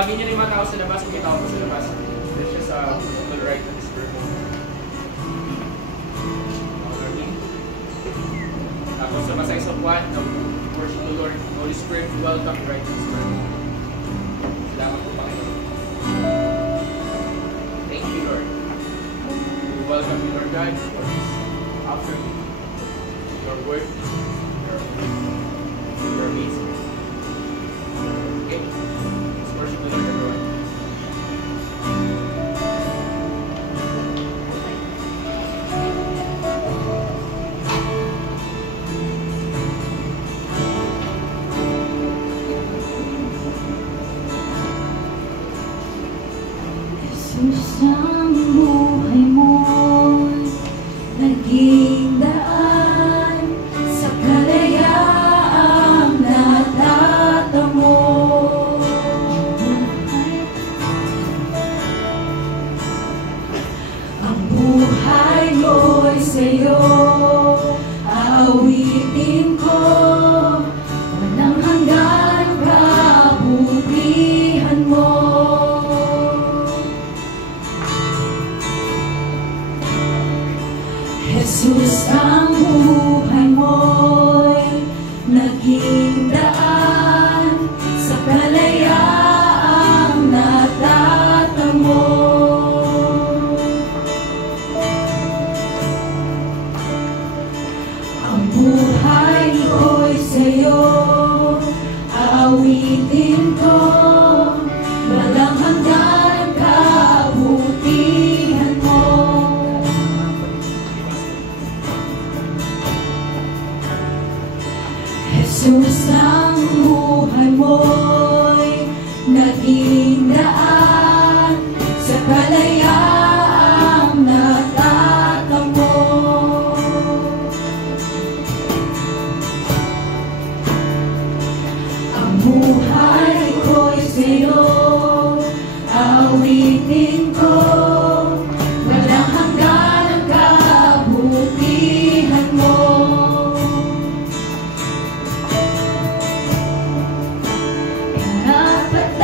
Tawagin niyo na yung mga tao sa labas, may tao po sa labas. There's just to the right of this room. Tapos sa Masay of one, worship the Lord, Holy Spirit, welcome you right in this room. Salamat po, Panginoon. Thank you, Lord. We welcome you, Lord God, for this offering, your word, your amazing. Okay, let's worship the Lord, everyone. Jesus, ang buhay mo'y naging daan sa kalayaang natatamo. Ang buhay mo'y sa'yo, aawitin ko, walang hanggan kabutihan mo. Jesus, ang buhay mo'y naging daan sa kalayaang natatamo. Ang buhay ko'y sa'yo, aawitin ko, walang hanggan kabutihan mo. Jesus, ang buhay mo'y naging daan sa kalayaang natatamo. Ang buhay ko'y sa'yo, aawitin ko, walang hanggan ang kabutihan mo. Dapat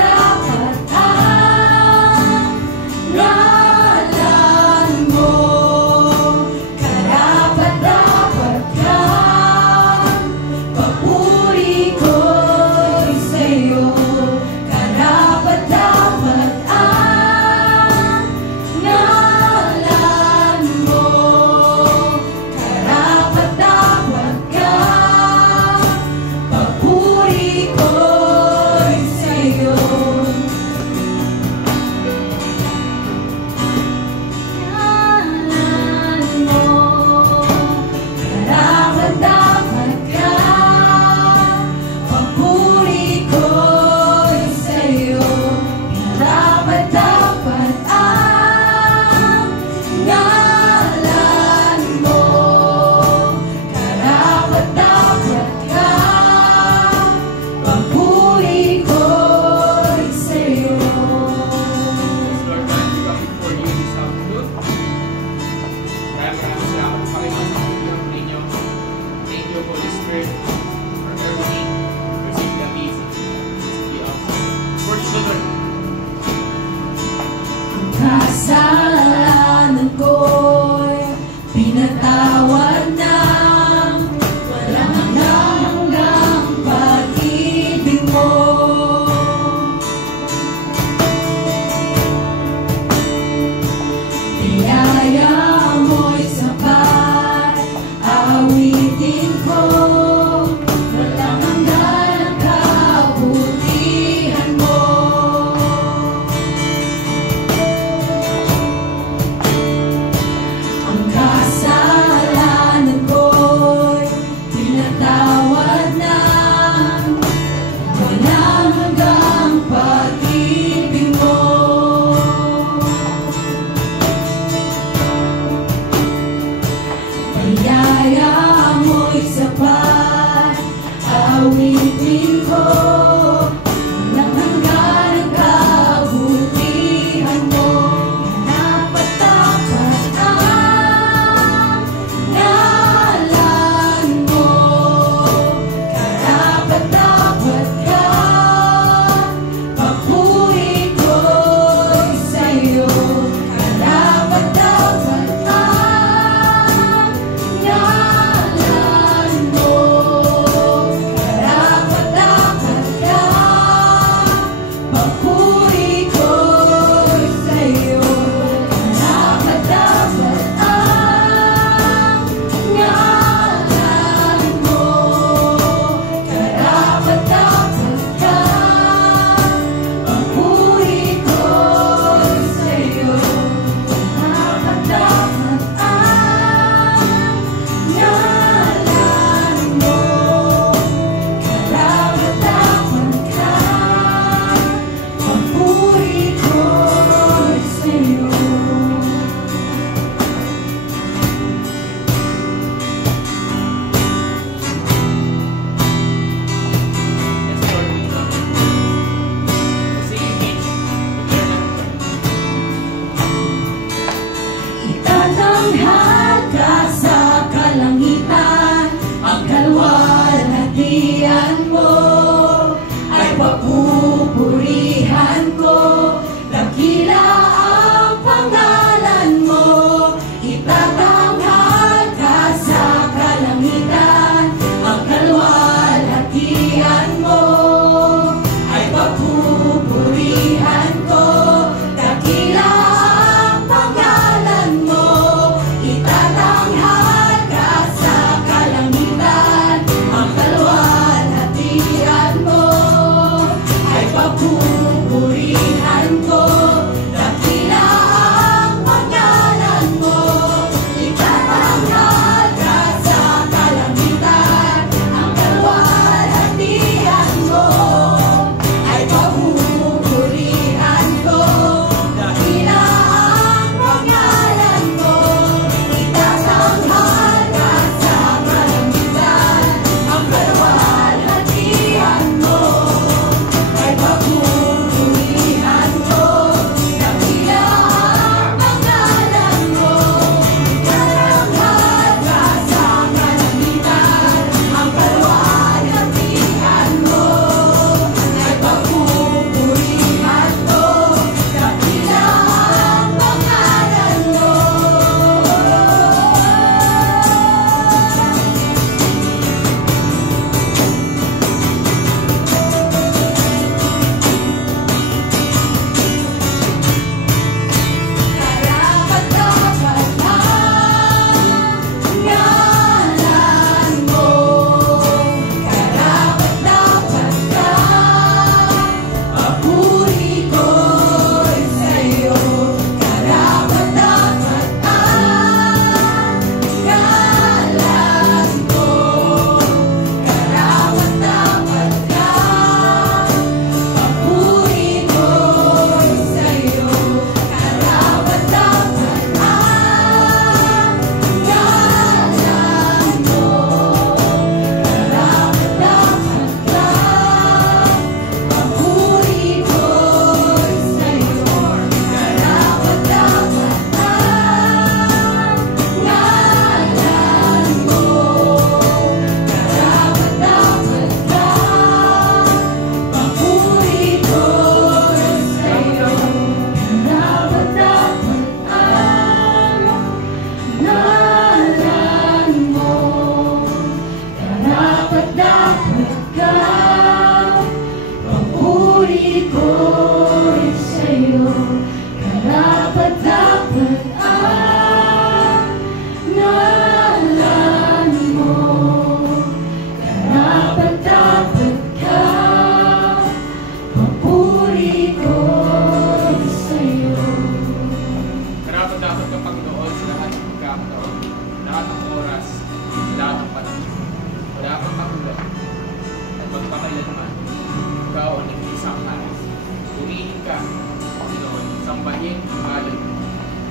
pagpalain, pangalan mo.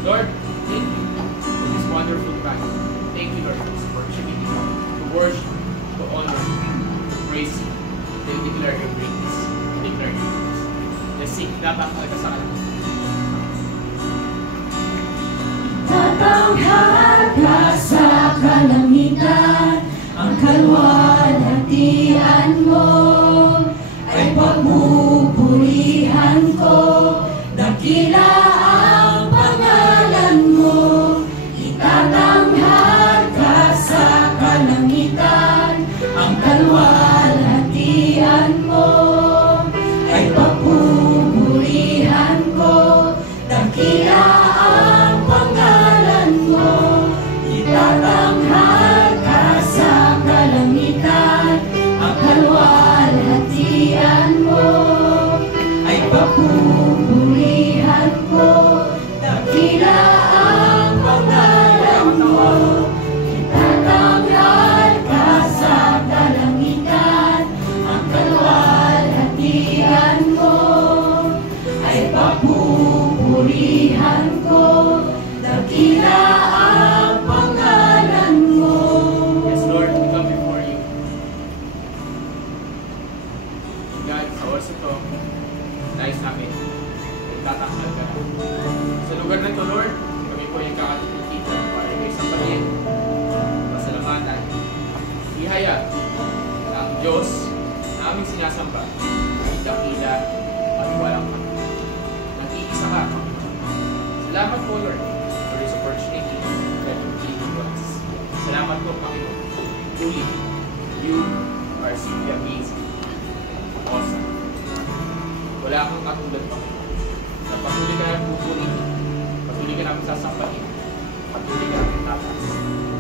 Lord, thank you for this wonderful time. Thank you, Lord, for this opportunity to worship, to honor, to praise you, to declare your greatness, to declare your goodness. Nasik dapat ka sa kanila. Tatanghal ka sa kalangitan, ang kalwalhatian mo ay pagpupurihan ko. Dakila ang pangalan mo, itatanghal ka sa kalangitan, ang kalwalhatian mo ay pagpupurihan ko. Dakila ang pangalan mo, itatanghal ka sa kalangitan, ang kalwalhatian mo ay pagpupurihan ko. Dakila ang pangalan mo, itatanghal ka sa kalangitan, ang kalwalhatian mo ay pagpupurihan ko. Dakila ang pangalan mo. Yes, Lord, we come before you. God, sa oras ito, nais namin, nagtatanghal ka na. Sa lugar na ito, Lord, kami po yung kakatipid dito para kayo sa pagin, pasalamatan, ihaya na ang Diyos na aming sinasamba ay dakila at walang pati. Nag-iisa ka. Salamat po, Lord, for this opportunity that you gave to us. Salamat po, Panginoon. Truly, you are simply amazing. Awesome. Wala kang katulad, Panginoon. Na patuloy ka namin pupurihin, patuloy ka namin sasampahin, patuloy ka namin tatas.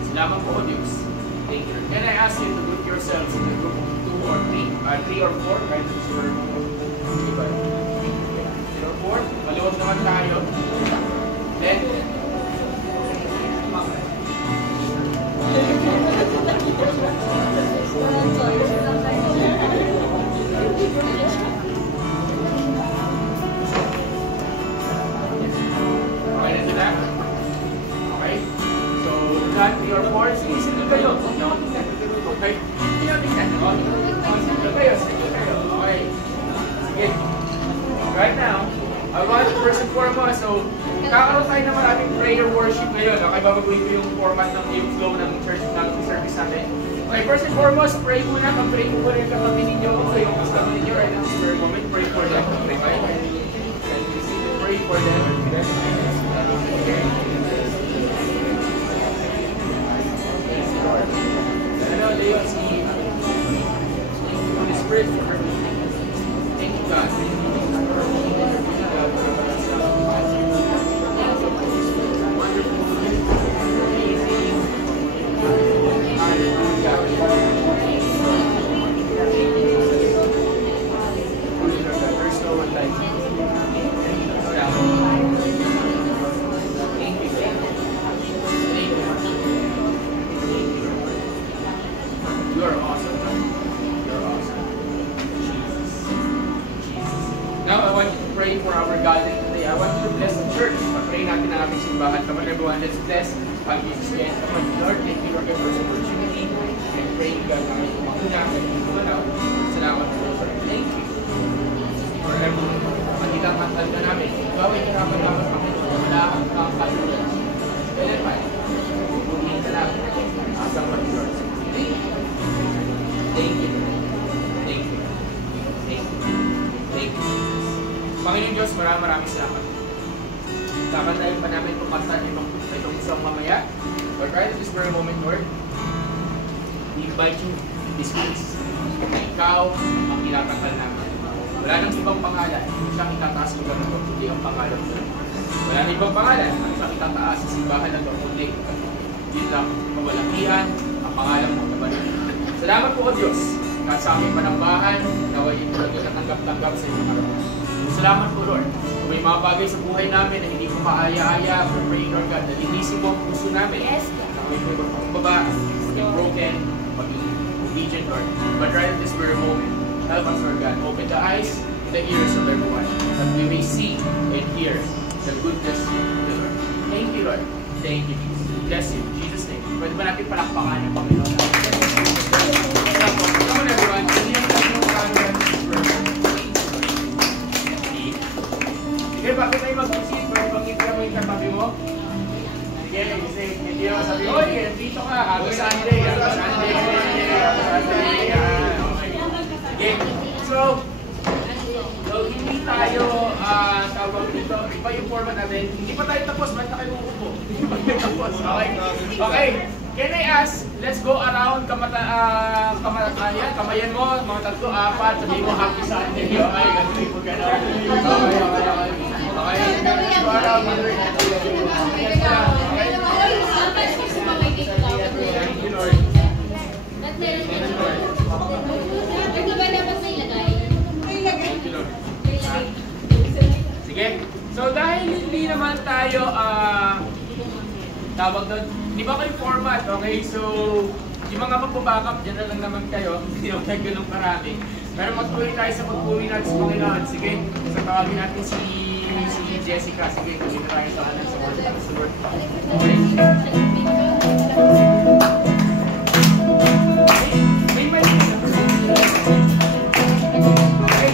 Salamat po, O Diyos. Thank you. Can I ask you to group yourselves in the group of 2 or 3 or 4, right? Sure. Diba? 3 or 4. Maluwag naman tayo. Then, okay na sila? Okay? So, that 3 or 4, sige, sige kayo. Okay? Sige kayo, sige kayo. Okay. Sige. Right now, I want first and foremost, so, kakaroon tayo ng maraming prayer worship ngayon. Okay, babaguhin ko yung format ng yung flow ng church ng service natin. Okay, first and foremost, pray muna. Pag-pray mo muna yung katabi ninyo. So, yung kasama ninyo right now, spare moment, pray for them. Okay, pray for them. Ano, Leo, si Holy Spirit, thank you, God. There's no one like you. Thank you. You are awesome. You're awesome. Jesus. Now I want you to pray for our gathering today. I want you to bless the church. Pag-pray natin ang aming simbahan. Come on everyone, let's bless ang Jesus and come on Lord. Thank you Lord for this opportunity. And pray God namin kumahuna. Salamat po Lord. Thank you for everyone. Magiging kantal ka namin. Gawin ka naman naman kami. Wala kang kakatulad. Kailan pa? Pupunin ka namin. Asang mag-Lord. Thank you. Thank you. Thank you. Thank you. Thank you. Panginoon Diyos, maraming salamat. Kakantayin pa namin kung kanta itong isang mamaya. But right at this very moment, Lord, we invite you in this place. Ikaw ang tinatanghal namin. Wala nang ibang pangalan. Hindi siyang itataas ko na ito, kundi ang pangalan mo. Wala nang ibang pangalan. Hindi siyang itataas sa simbahan na ito, kundi yun lang, kawalakihan, ang pangalan mo na balik. Salamat po, O Diyos, at sa aming panambahan, naway ito lang yung natanggap-tanggap sa inyong araw. Salamat po, Lord. Kung may mga bagay sa buhay namin na hindi ko maaya-aya, we pray, Lord God, na linisin mo ang puso namin. Yes. Na kami po magpakumbaba, maging broken, maging obedient, Lord. But right at this very moment, help us, Lord God, open the eyes, the ears of everyone, that we may see and hear the good Thank you, Jesus. Bless you. In Jesus' name. Pwede ba natin palakpakan ng Panginoon? Come on, everyone. Sige, bakit tayo mag-proceed? Pwede bang ngiti mo yung katabi mo? Sige, kasi hindi mo sabi, oy, dito ka. Happy Sunday. Happy Sunday. Happy Sunday. Sige. So, hindi tayo tawag dito. Iba yung format natin. Hindi pa tayo tapos. Ba't na kayo uupo? Hindi pa tayo tapos. Okay. Okay. Can I ask, let's go around kamayan mo, mga tatlo, apat, sabihin mo happy Sunday. Okay, ganun po gano'n. Okay. Let's go around. Thank you, Lord. Sige. So dahil hindi naman tayo tawag doon, di ba kayo format, okay? So yung mga magpabackup, dyan na lang naman kayo, hindi naman tayo ganun karami. Pero magpuli tayo sa pagpuli natin sa Panginoon. Sige, so tawagin natin si Jessica. Sige, tuloy na tayo sa kanan sa word. Okay. May mali. Okay,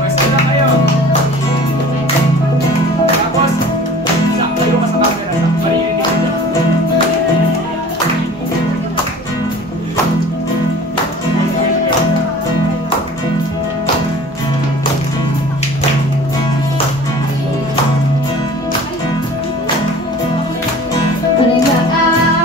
pwesto na kayo. Tapos, sakto kayo ka sa camera. Maririnig ko dyan. Pagkaan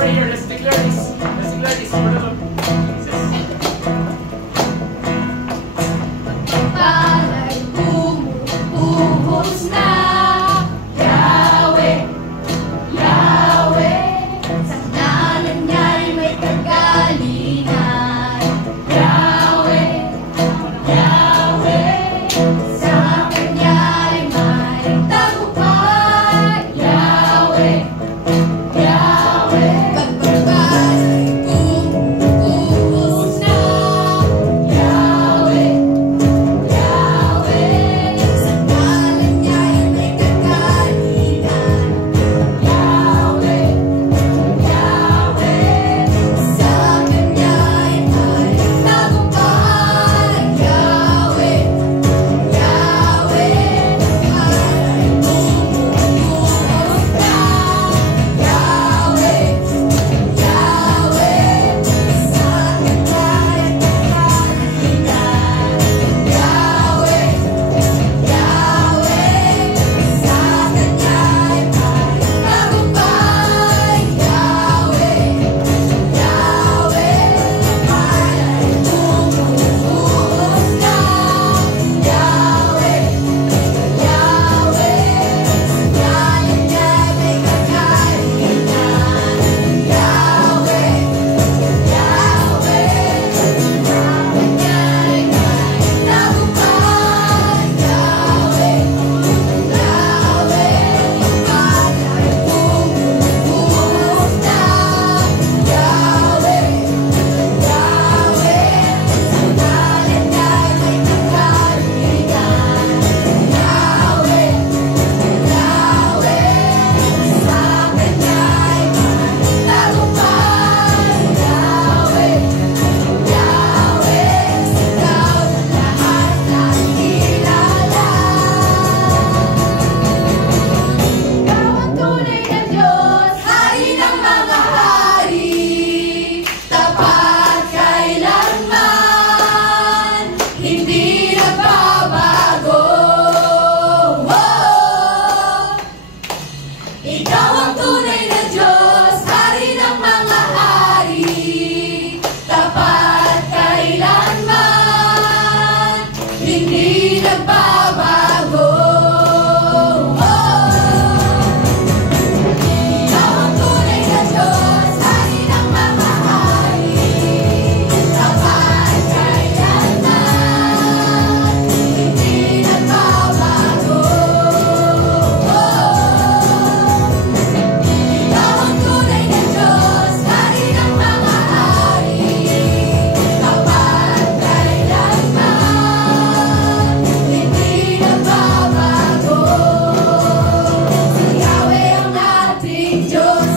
prayer. Let's declare this. Let's declare this for the Lord. Jesus. Pala'y bumubuhos na. Yahweh, Yahweh, sa ngalan niya'y may kagalingan. Yahweh, Yahweh, sa Kanya'y may tagumpay. Yahweh, Yahweh, pagpapala'y bumubuhos na. Yahweh, Yahweh, sa ngalan niya'y may kagalingan. Yahweh, Yahweh, sa Kanya'y may tagumpay. Yahweh, Yahweh, pala'y bumubuhos na. Yahweh, Yahweh, sa Kanya'y may kagalingan. Yahweh, Yahweh, sa Kanya'y may tagumpay. Yahweh, Yahweh, pala'y bumubuhos na. Yahweh, Yahweh, sa ngalan niya'y may kagalingan. Yahweh, Yahweh, sa Kanya'y may tagumpay. Yahweh, Yahweh, pala'y bumubuhos na. Yahweh, Yahweh, sa ngalan niya'y may kagalingan. Yahweh, Yahweh, sa Kanya'y may tagumpay. Yahweh, Yahweh, ikaw na lahat ng kilala. Ikaw ang tunay na Diyos, Hari ng mga hari, tapat kailanman, hindi nagbabago. Ikaw ang tunay na Diyos, Hari ng mga hari, tapat kailanman, hindi nagbabago. Ikaw ang tunay na Diyos, Hari ng mga hari, tapat kailanman, hindi nagbabago. Ikaw ang tunay na Diyos, Hari ng mga hari, tapat kailanman, hindi nagbabago. Si Yahweh ang ating Diyos.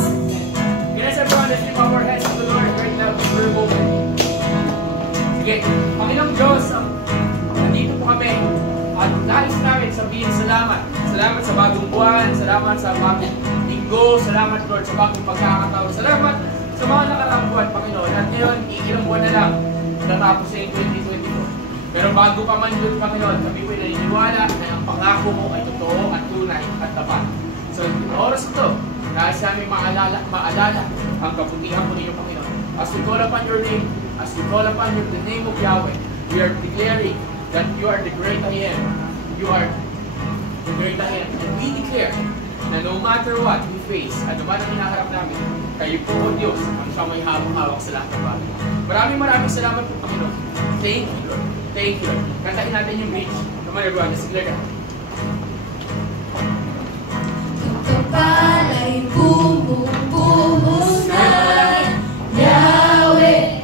Yes, everyone, let's lift our hands to the Lord right now for a moment. Sige, Panginoong Diyos, nandito po kami at nais namin sabihin salamat. Salamat sa bagong buwan, salamat sa bagong linggo, salamat Lord sa bagong pagkakataon, salamat sa mga nakaraang buwan, Panginoon. At ngayon, ilang buwan na lang natapos sa 2024. Pero bago pa man yun, Panginoon, kami po'y naniniwala na ang pangako mo ay totoo at tunay at tapat. So, yung oras ito, nais namin maalala ang kabutihan mo ninyo, Panginoon. As we call upon your name, as we call upon the name of Yahweh, we are declaring that you are the great I am. You are the great I am. And we declare na no matter what we face, ano man ang hinaharap namin, kayo po o Diyos ang siyang may hawak sa lahat ng bagay. Maraming salamat po, Panginoon. Thank you, Lord. Thank you, Lord. Kantahin natin yung bridge. Come on, everyone. Let's declare that. Ito pala'y bumubuhos na. Yahweh,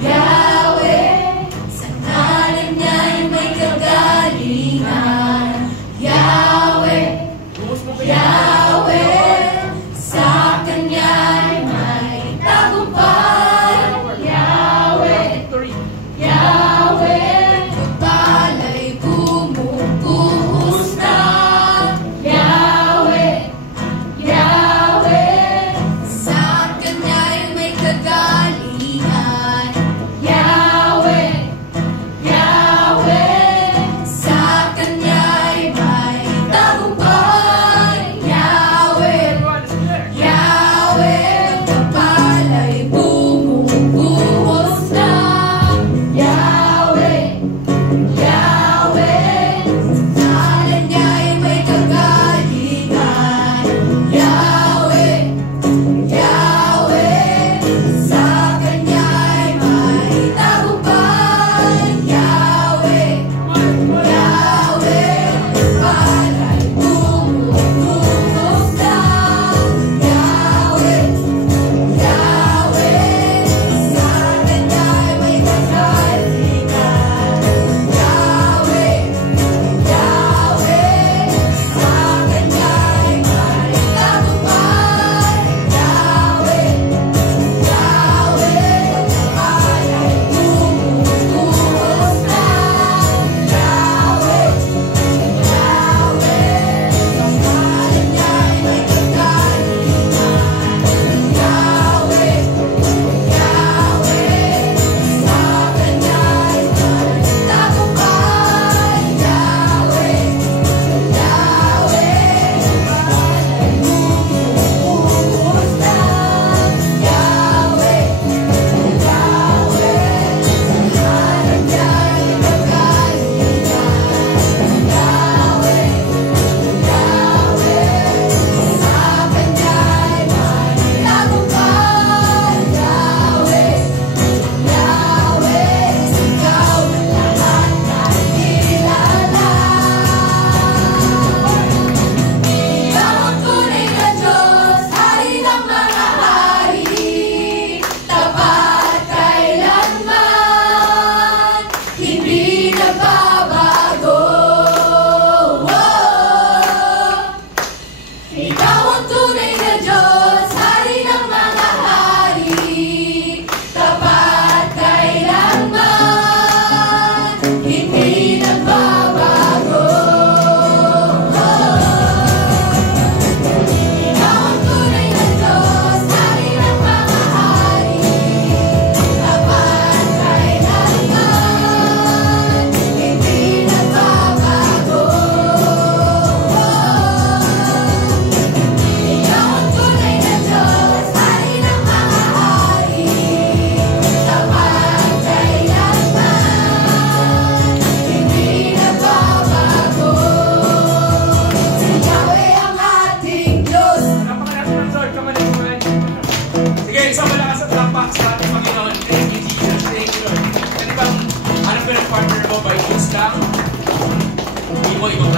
Yahweh, sa ngalan niya'y may kagalingan. Yahweh, Buhos mo kayo. Yahweh, sa Kanya'y may tagumpay. Yahweh, Victory. Yahweh, pala'y bumubuhos na. Yahweh, Yahweh, sa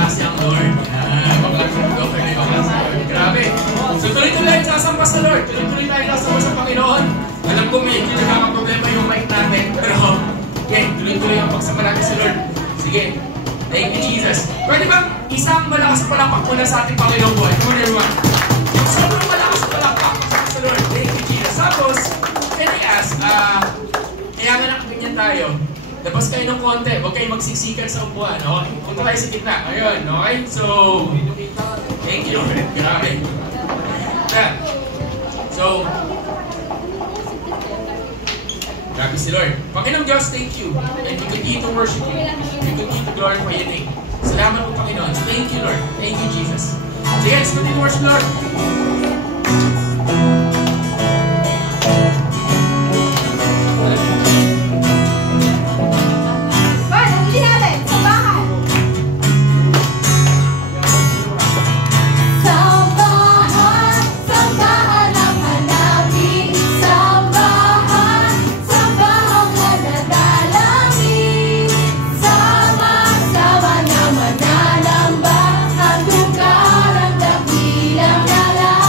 kaklase ang Lord. Kaklase ang Lord. Grabe. So tuloy-tuloy tayo sasamba sa Lord. Tuloy-tuloy tayo sasamba sa Panginoon. Alam ko medyo nakakaproblema yung mic natin. Pero okay, tuloy-tuloy ang pagsamba natin sa Lord. Sige. Thank you, Jesus. Pwede bang isang malakas palakpak muna sa ating Panginoon buhay? Come on, everyone. Sobrang malakas palakpak sa Lord. Thank you, Jesus. Tapos, can I ask, kaya nga nakaganyan tayo. Labas kayo ng konti. Huwag kayo magsiksikan sa upuan. Okay? Punta tayo sa gitna. Ayun, okay? So, thank you, Lord. Grabe. Yeah. So, grabe si Lord. Panginoon Diyos, thank you. And we continue to worship you. We continue to glorify your name. Salamat po, Panginoon. Thank you, Lord. Thank you, Jesus. Sige, let's continue to worship, Lord. Sama-sama na mananamba, hanggang karang dakilang nala.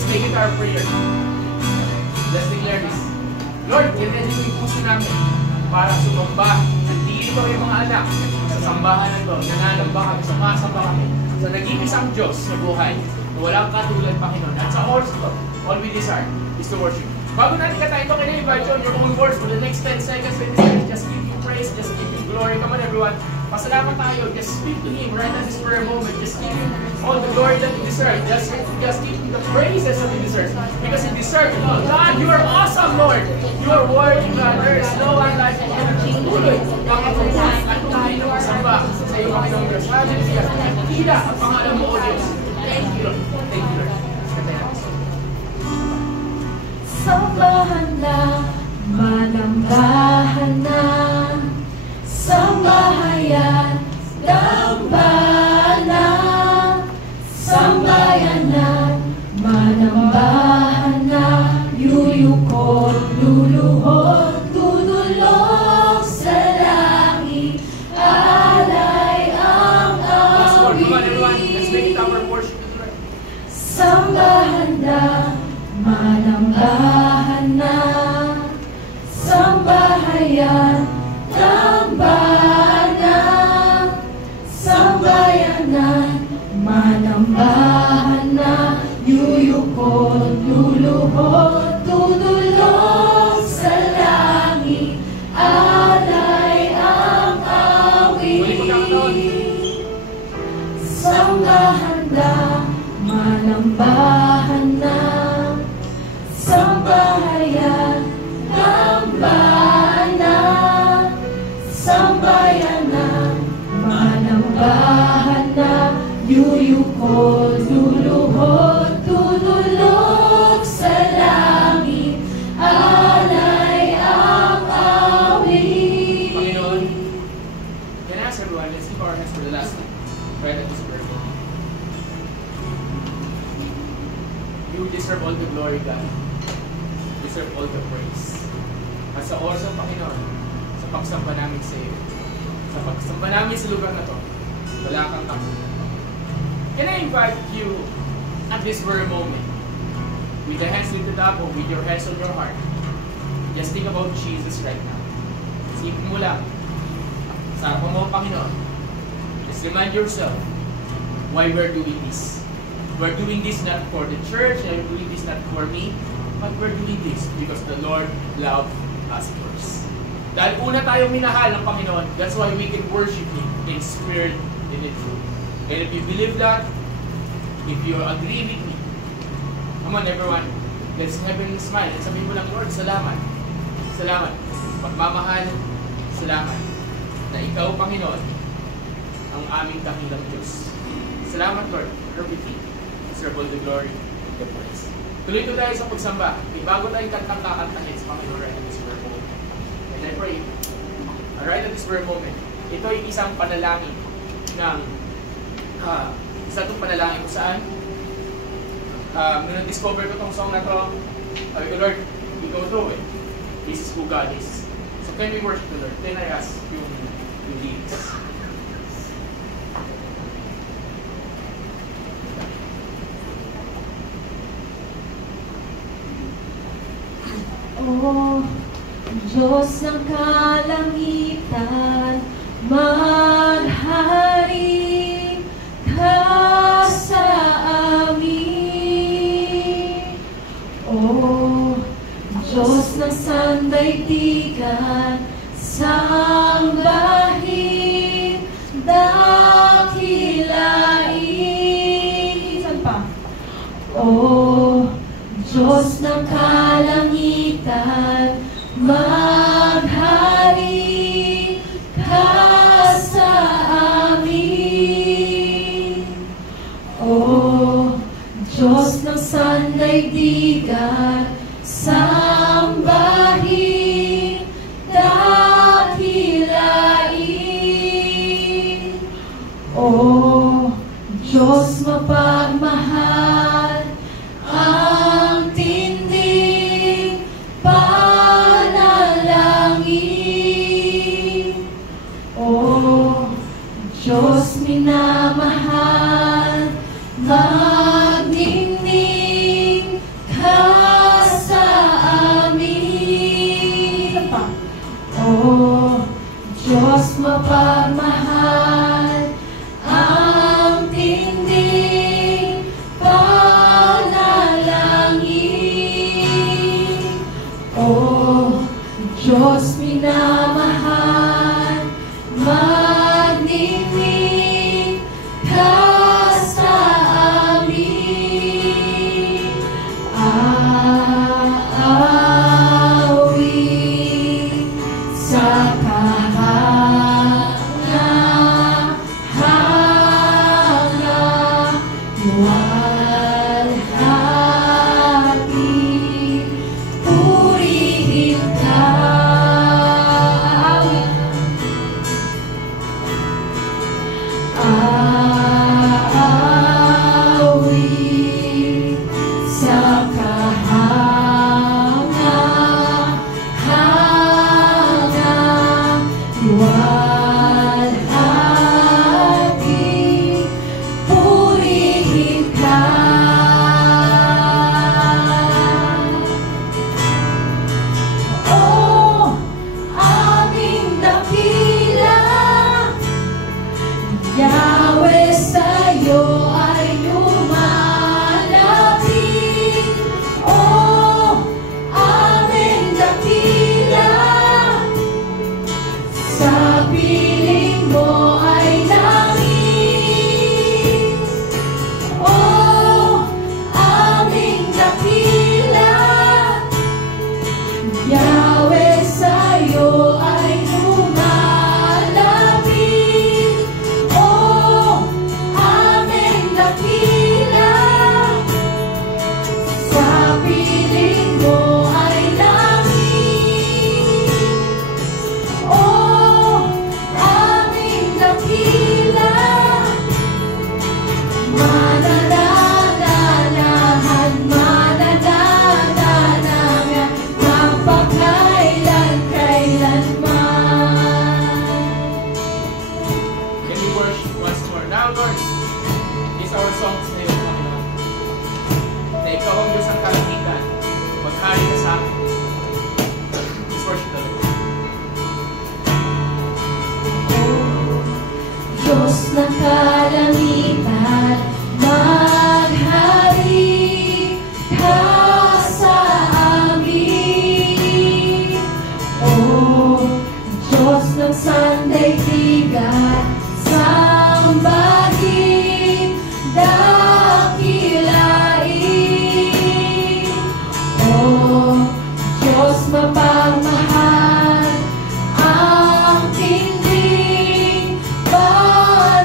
Let's make it our prayer. Let's declare this. Lord, i-ready ko yung puso namin para sumamba. Hindi ito yung mga anak sa sambahan na ito. Nananamba kami, sumasamba kami sa nag-iisang Diyos sa buhay na walang katulad, Panginoon. At sa oras ito, all we desire is to worship. Bago natin katayin ito, can I invite you on your own words for the next 10 seconds, 20 seconds, just give you praise, just give you glory. Come on everyone, pasalamat tayo, just speak to Him right at this prayer moment, just give Him all the glory that He deserves, just give Him the praises that He deserves, because He deserves it all. God, You are awesome, Lord! You are worthy, God, there is no one like You. Tuloy, makapagpunan at tuloy na masamba sa iyo, Panginoon Diyos. Hallelujah! Tila ang pangalan mo, O Diyos. Thank you, Lord. Thank you, Lord. Sambahan na, manambahan na, sambahayan, dambana, sambayanan, manambahan na, yuyukot, luluhod, tutulog sa langit, alay ang awit. Sambahan na, manambahan na, sambahayan, dambana, sambayanan, manambahan na, yuyukot, luluhod, tutulog sa langit, alay ang awit. Sambahan na, manambahan na, sambahayan, dambana, sambayanan, manambahan na, yuyukot, luluhod, tutulog sa langit, alay ang awit. Panginoon, can I ask everyone, let's keep our hands for the last time. Right at this prayer. You deserve all the glory, God. You deserve all the praise. At sa oras ng Panginoon, sa pagsamba namin sa iyo, sa pagsamba namin sa lugar na to, wala kang kapunan. Can I invite you at this very moment, with the hands lifted up or with your hands on your heart, just think about Jesus right now. Isipin mo lang, sa harapan mo, Panginoon, just remind yourself why we're doing this. We're doing this not for the church, we're doing this not for me, but we're doing this because the Lord loved us first. Dahil una tayong minahal ng Panginoon, that's why we can worship Him in spirit and in truth. And if you believe that, if you agree with me, come on everyone, let's have a smile. At sabihin mo lang, Lord, salamat. Salamat. Pagmamahal, salamat. Na Ikaw, Panginoon, ang aming dakilang Diyos. Salamat, Lord, for everything. Deserve all the glory, the praise. Tuloy ko tayo sa pagsamba. Bago tayo kantang kakantahin sa Panginoon right at this very moment. And I pray, right at this very moment, ito ay isang panalangin ng isa itong panalangin kung saan nung na-discover ko itong song na ito, sabi ko, Lord, Ikaw to eh. This is who God is. So can we worship the Lord? Then I ask yung lyrics. O Diyos ng kalangitan, maghari ka sa amin. O Diyos ng sandaigdigan, sambahin, dakilain. Saan pa? O Diyos ng kalangitan, maghari ka sa amin. O Diyos ng sandaigdigan, sambahin, dakilain. O Diyos mapagmahal, ang tinding panalangin. O Diyos minamahal, magningning mapagmahal, ang tinding panalangin. O Diyos minamahal, magdinig ka sa amin. Aawit sa kahanga-hanga, luwalhati, purihin ka. Aawit sa kahanga-hanga, luwalhati, purihin ka. O aming dakila, Yahweh, sa'yo ay lumalapit. O aming dakila, sa piling mo ay langit. O aming dakila, Yahweh, sa'yo ay lumalapit. O aming dakila, sa piling mo ay langit. O aming dakila, manananahan, manananahan, magpakailan-kailanman. Can we worship once more? Now, Lord, is our song sa iyo, Panginoon. Na ikaw ang Diyos ang kalangitan. Maghari ka sa akin. Let's worship the Lord. Diyos ng kalangitan, maghari ka sa amin. O Diyos ng sandaigdigan, sambahin, dakilain. O Diyos mapagmahal, ang tinding panalangin.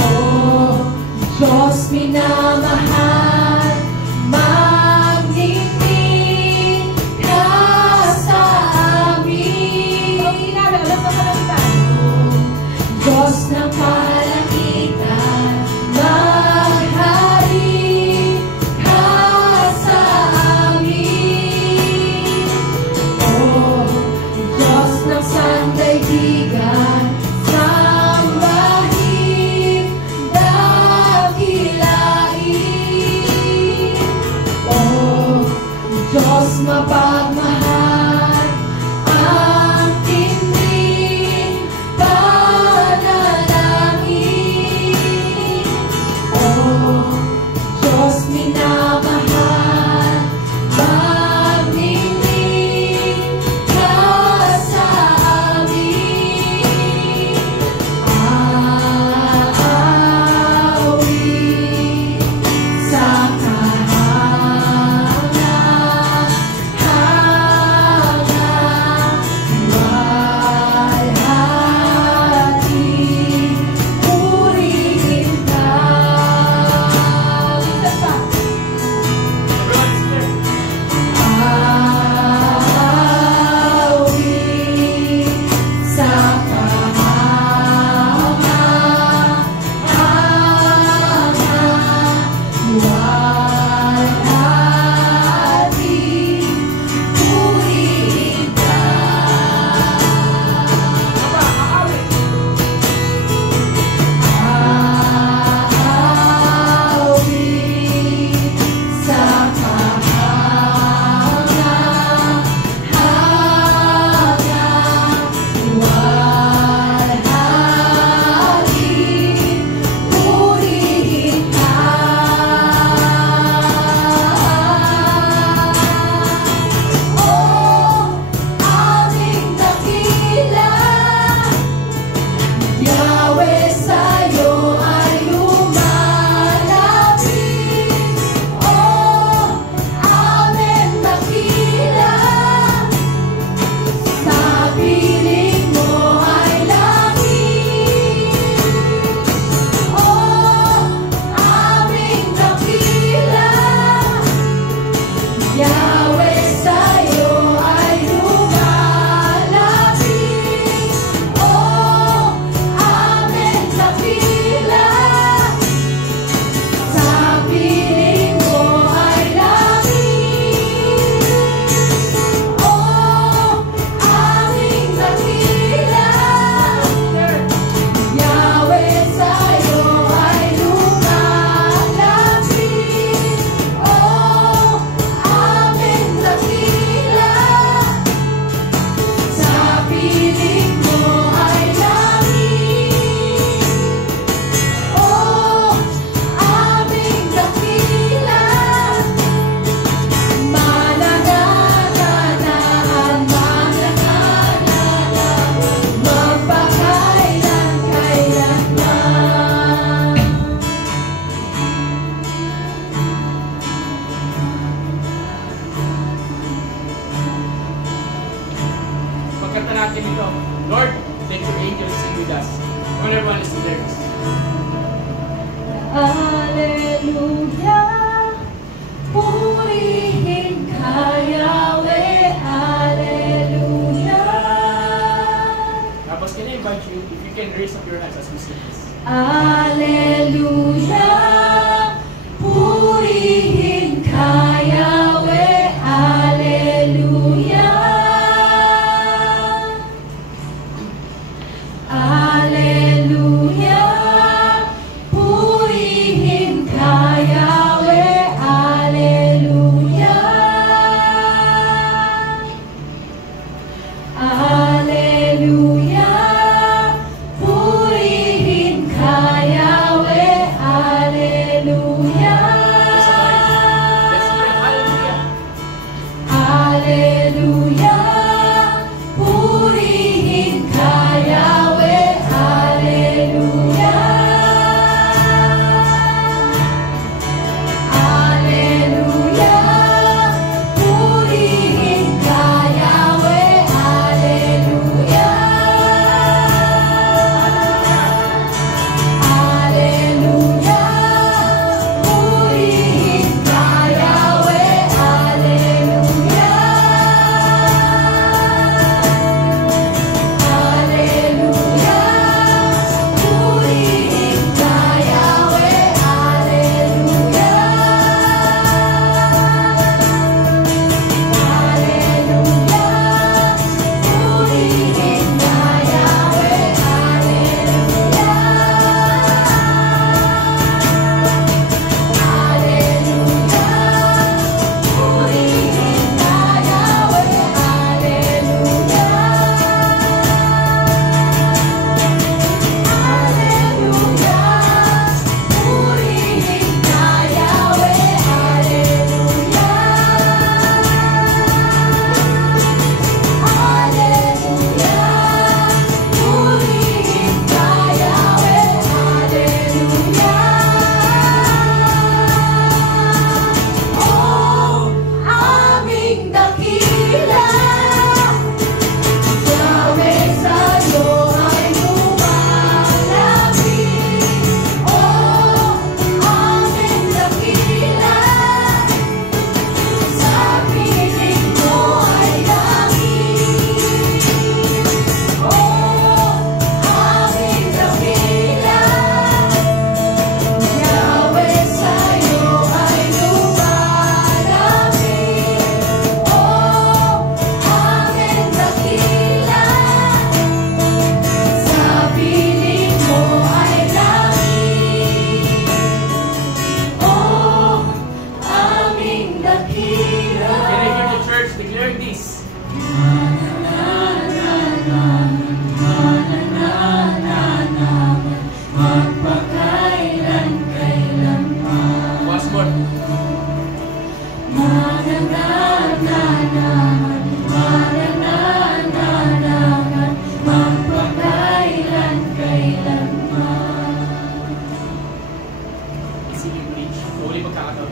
O Diyos minamahal, magdinig ka sa amin. Diyos ng kalangitan, maghari ka sa amin. O Diyos ng sandaigdigan, sambahin, dakilain. O Diyos mapagmahal, ang tinding panalangin. O Diyos minamahal, magdinig ka sa amin. pagkanta natin ito, Lord, let your angels sing with us. I want everyone to sing lyrics. Hallelujah, purihin ka, Yahweh, Hallelujah. Tapos can I invite you, if you can raise up your hands as we sing this. Hallelujah, purihin ka, Yahweh, Hallelujah. Hallelujah, purihin ka, Yahweh, Hallelujah. Hallelujah, purihin ka, Yahweh, Hallelujah. Let's sing hallelujah. Hallelujah, purihin ka, Yahweh, Hallelujah. Hallelujah, purihin ka, Yahweh, Hallelujah. Hallelujah, purihin ka, Yahweh, Hallelujah.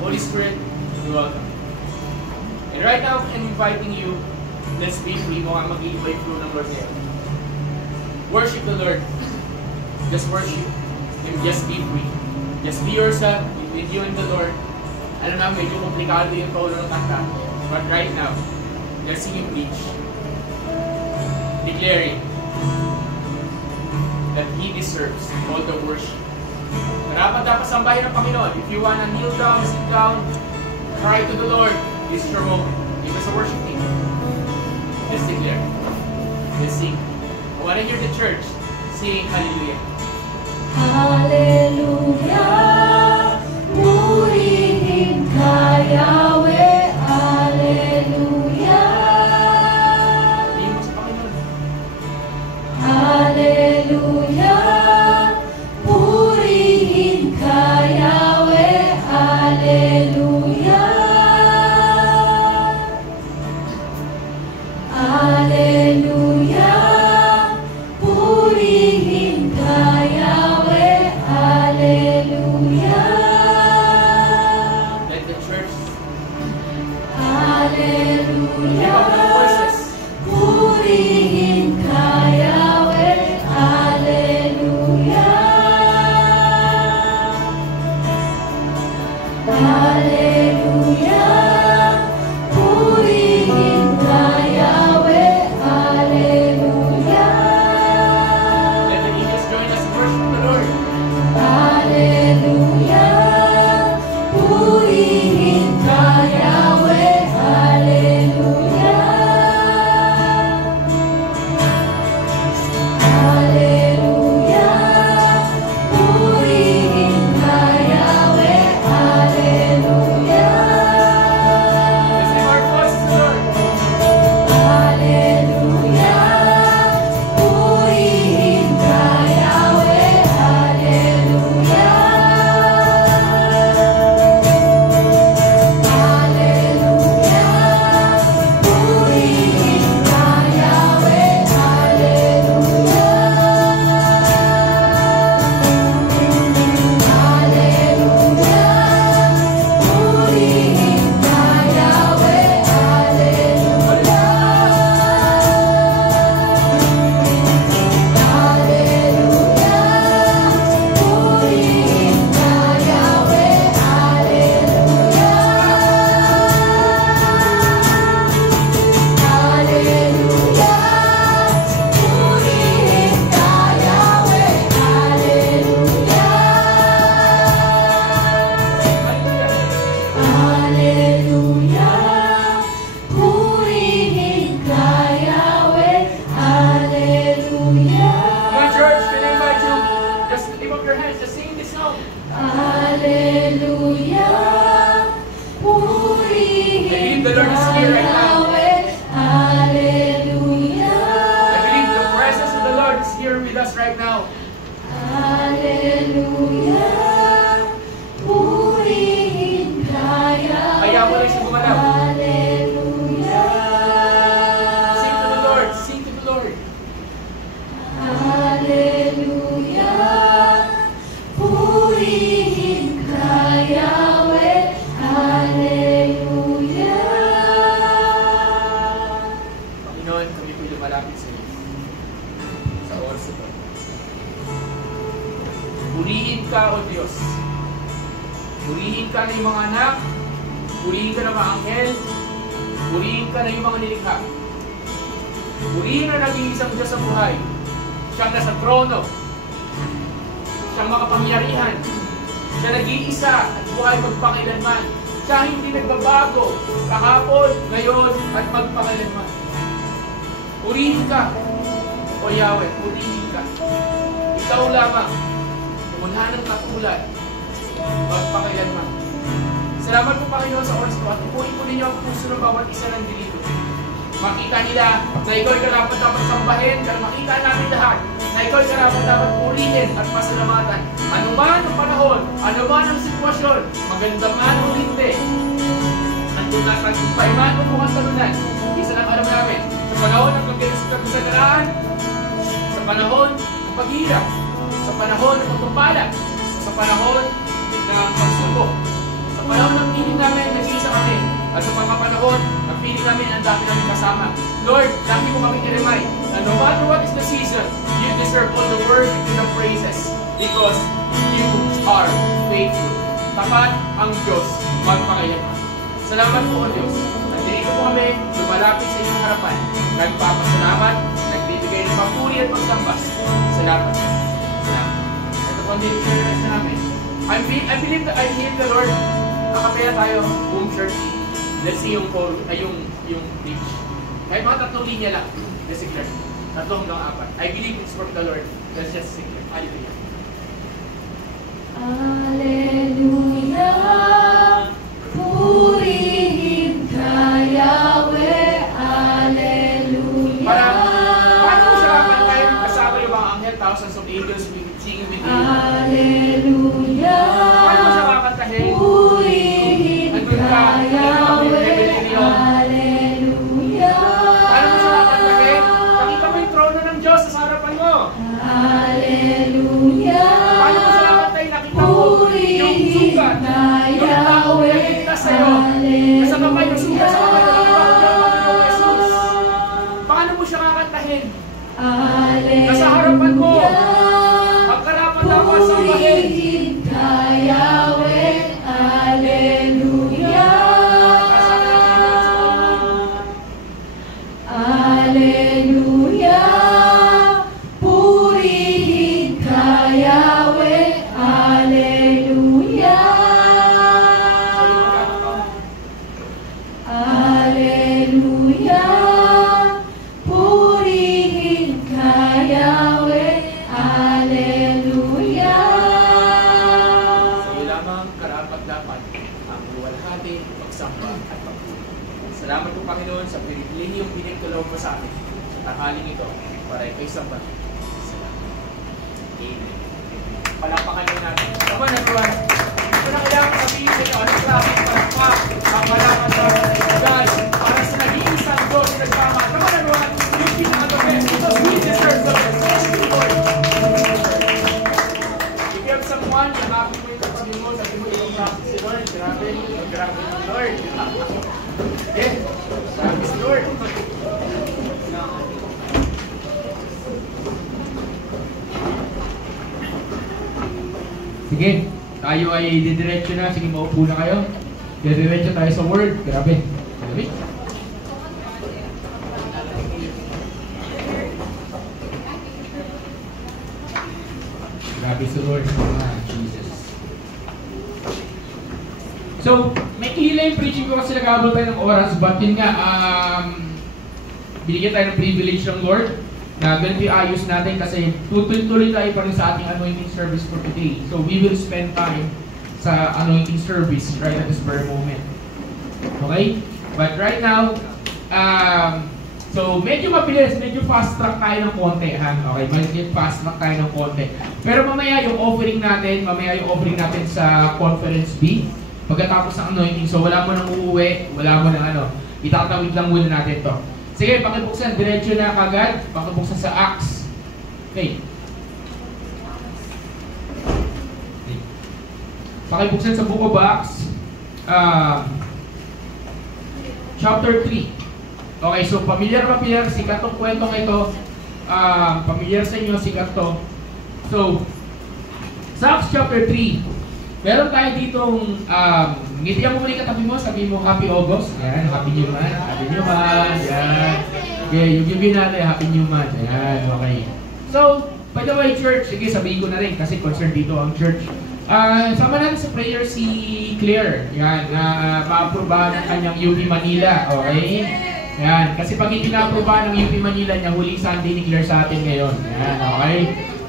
Holy Spirit, you're welcome. And right now, I'm inviting you, let's be free mo ang mag-iibay through ng Lord there. Worship the Lord. Just worship Him. Just be free. Just be yourself with you and the Lord. Alam na, medyo komplikado yung tono ng kanta. But right now, let's sing Him preach. Declaring that He deserves all the worship. Dapat sambahin ng Panginoon. If you wanna kneel down, sit down, cry to the Lord, this is your moment. Give us a worship team. Let's declare. Let's sing. I wanna hear the church sing Hallelujah. Hallelujah, purihin ka, Yahweh, Hallelujah. Tingin mo sa Panginoon. Hallelujah, purihin ka, Yahweh, Hallelujah. Hallelujah, purihin ka, Yahweh, Hallelujah. Let the church Hallelujah, lift up their voices. purihin right now. Hallelujah, purihin ka, Yahweh. Kaya mo rin siya gumalaw. Hallelujah. Sing to the Lord. Sing to the Lord. Hallelujah, purihin ka, Yahweh. Hallelujah. Panginoon, kami po'y lumalapit sa iyo. Sa oras ito. Purihin ka, O Diyos. Purihin ka na yung mga anak. Purihin ka na mga anghel. Purihin ka na yung mga nilikha. Purihin na nag-iisang Diyos sa buhay. Siyang nasa trono. Siyang makapangyarihan. Siya nag-iisa at buhay magpakailanman. Siya hindi nagbabago. Kahapon, ngayon, at magpakailanman. Purihin ka, O Yahweh, purihin ka. Ikaw lamang, mula ng katulad, magpakailanman. Salamat po, Panginoon, sa oras ko at ipunin po ninyo ang puso ng bawat isa ng dilito. Makita nila na ikaw ay karapat dapat sambahin, pero makita namin lahat na ikaw ay karapat dapat purihin at pasalamatan. Ano man ang panahon, ano man ang sitwasyon, maganda man o hindi, andun na tagumpay man o mukhang talunan, isa lang alam namin, sa panahon ng kagusagaraan, sa panahon ng paghirap, sa panahon ng pagpapala, sa panahon ng pagsubok, sa panahon ng piling namin, nag-iisa kami, at sa mga panahon, ang piling namin, ang dami namin kasama. Lord, lagi mo kami i-remind na no matter what is the season, you deserve all the worship and the praises because you are faithful. Tapat ang Diyos, magpakailanman. Salamat po, O Diyos. Nandito po kami, lumalapit sa inyong harapan. Nagpapasalamat, nagbibigay ng papuri at pagsambas. Salamat. Salamat. Ito po ang dinigyan na namin. I believe that I hear the Lord. Nakapaya tayo, boom church. Let's see yung preach. Kahit mga 3 linya lang. Let's declare. 3 hanggang 4. I believe it's from the Lord. Let's just declare. Hallelujah. Hallelujah, purihin ka, Yahweh. Hallelujah. Paano mo siya kapantay kasama yung mga anghel, thousands of angels singing with you? Hallelujah, Paano mo siya kakantahin? purihin ka, Yahweh. Hallelujah. Paano mo siya kakantahin? Nakita mo yung trono ng Diyos sa harapan mo. Hallelujah. Paano mo siya kakantahin? Nakita mo yung sugat. Yung tao na nagkita sa'yo. Nasa kamay yung sugat sa kamay ng Panginoong Jesus. Paano mo siya kakantahin? Nasa harapan mo. Ang karapat-dapat sa bahin. Purihin ka, Yahweh. Hallelujah. Hallelujah. Purihin ka, Yahweh. Hallelujah. Hallelujah. Purihin ka, Yahweh. Hallelujah. Sa iyo lamang karapat-dapat ang luwalhati, pagsamba at pagpuri. Salamat po, Panginoon, sa pinipili yung pinagtulong mo sa amin. Sa tanghaling ito, para ikay samba. Salamat. Amen. Palapakan din natin. Come on, everyone. Ito na kailangan sabihin sa inyo, anong klaseng palakpak ang malaman sa God para sa nag-iisang Diyos na nagsama. Come on, everyone. Yung pinaka-best because we deserve the best. Let's do it. If you have someone, yakapin mo yung kapatid mo, sabi mo, ibang practice si Lord. Grabe yung Lord. Yeah, sabi si Lord. Sige, tayo ay didiretso na. Sige, maupo na kayo. Didiretso tayo sa Word. Grabe. Grabe. Grabe si Lord. Jesus. So, may kilala yung preaching ko kasi nag-aabot tayo ng oras. But yun nga, binigyan tayo ng privilege ng Lord na ganito yung ayos natin kasi tuloy-tuloy tayo pa rin sa ating anointing service for today. So we will spend time sa anointing service right at this very moment. Okay? But right now, So, medyo mabilis, medyo fast track tayo ng konti, ha? Okay, medyo fast track tayo ng konti. Pero mamaya yung offering natin sa Conference B, pagkatapos ng anointing, so wala mo nang uuwi, wala mo nang ano, itatawid lang muna natin to. Sige, pakibuksan, diretso na kagad, pakibuksan sa Acts. Okay. Pakibuksan sa Book of Acts, chapter 3. Okay, so familiar sikat tong kwentong ito. Familiar sa inyo, sikat to. So, sa Acts chapter 3, meron tayo ditong, ngitiyan mo muli katabi mo, sabi mo, Happy August. Yan, Happy New Month. Happy New Month. Yan. Okay, yung giving natin, Happy New Month. Yan, okay. So, by the way, church, sige, sabihin ko na rin kasi concerned dito ang church. Sama natin sa prayer si Claire. Yan, ma-aprobahan ng kanyang UP Manila. Okay? Yan, kasi pag hindi na-aprobahan ng UP Manila niya, huling Sunday ni Claire sa atin ngayon. Yan, okay?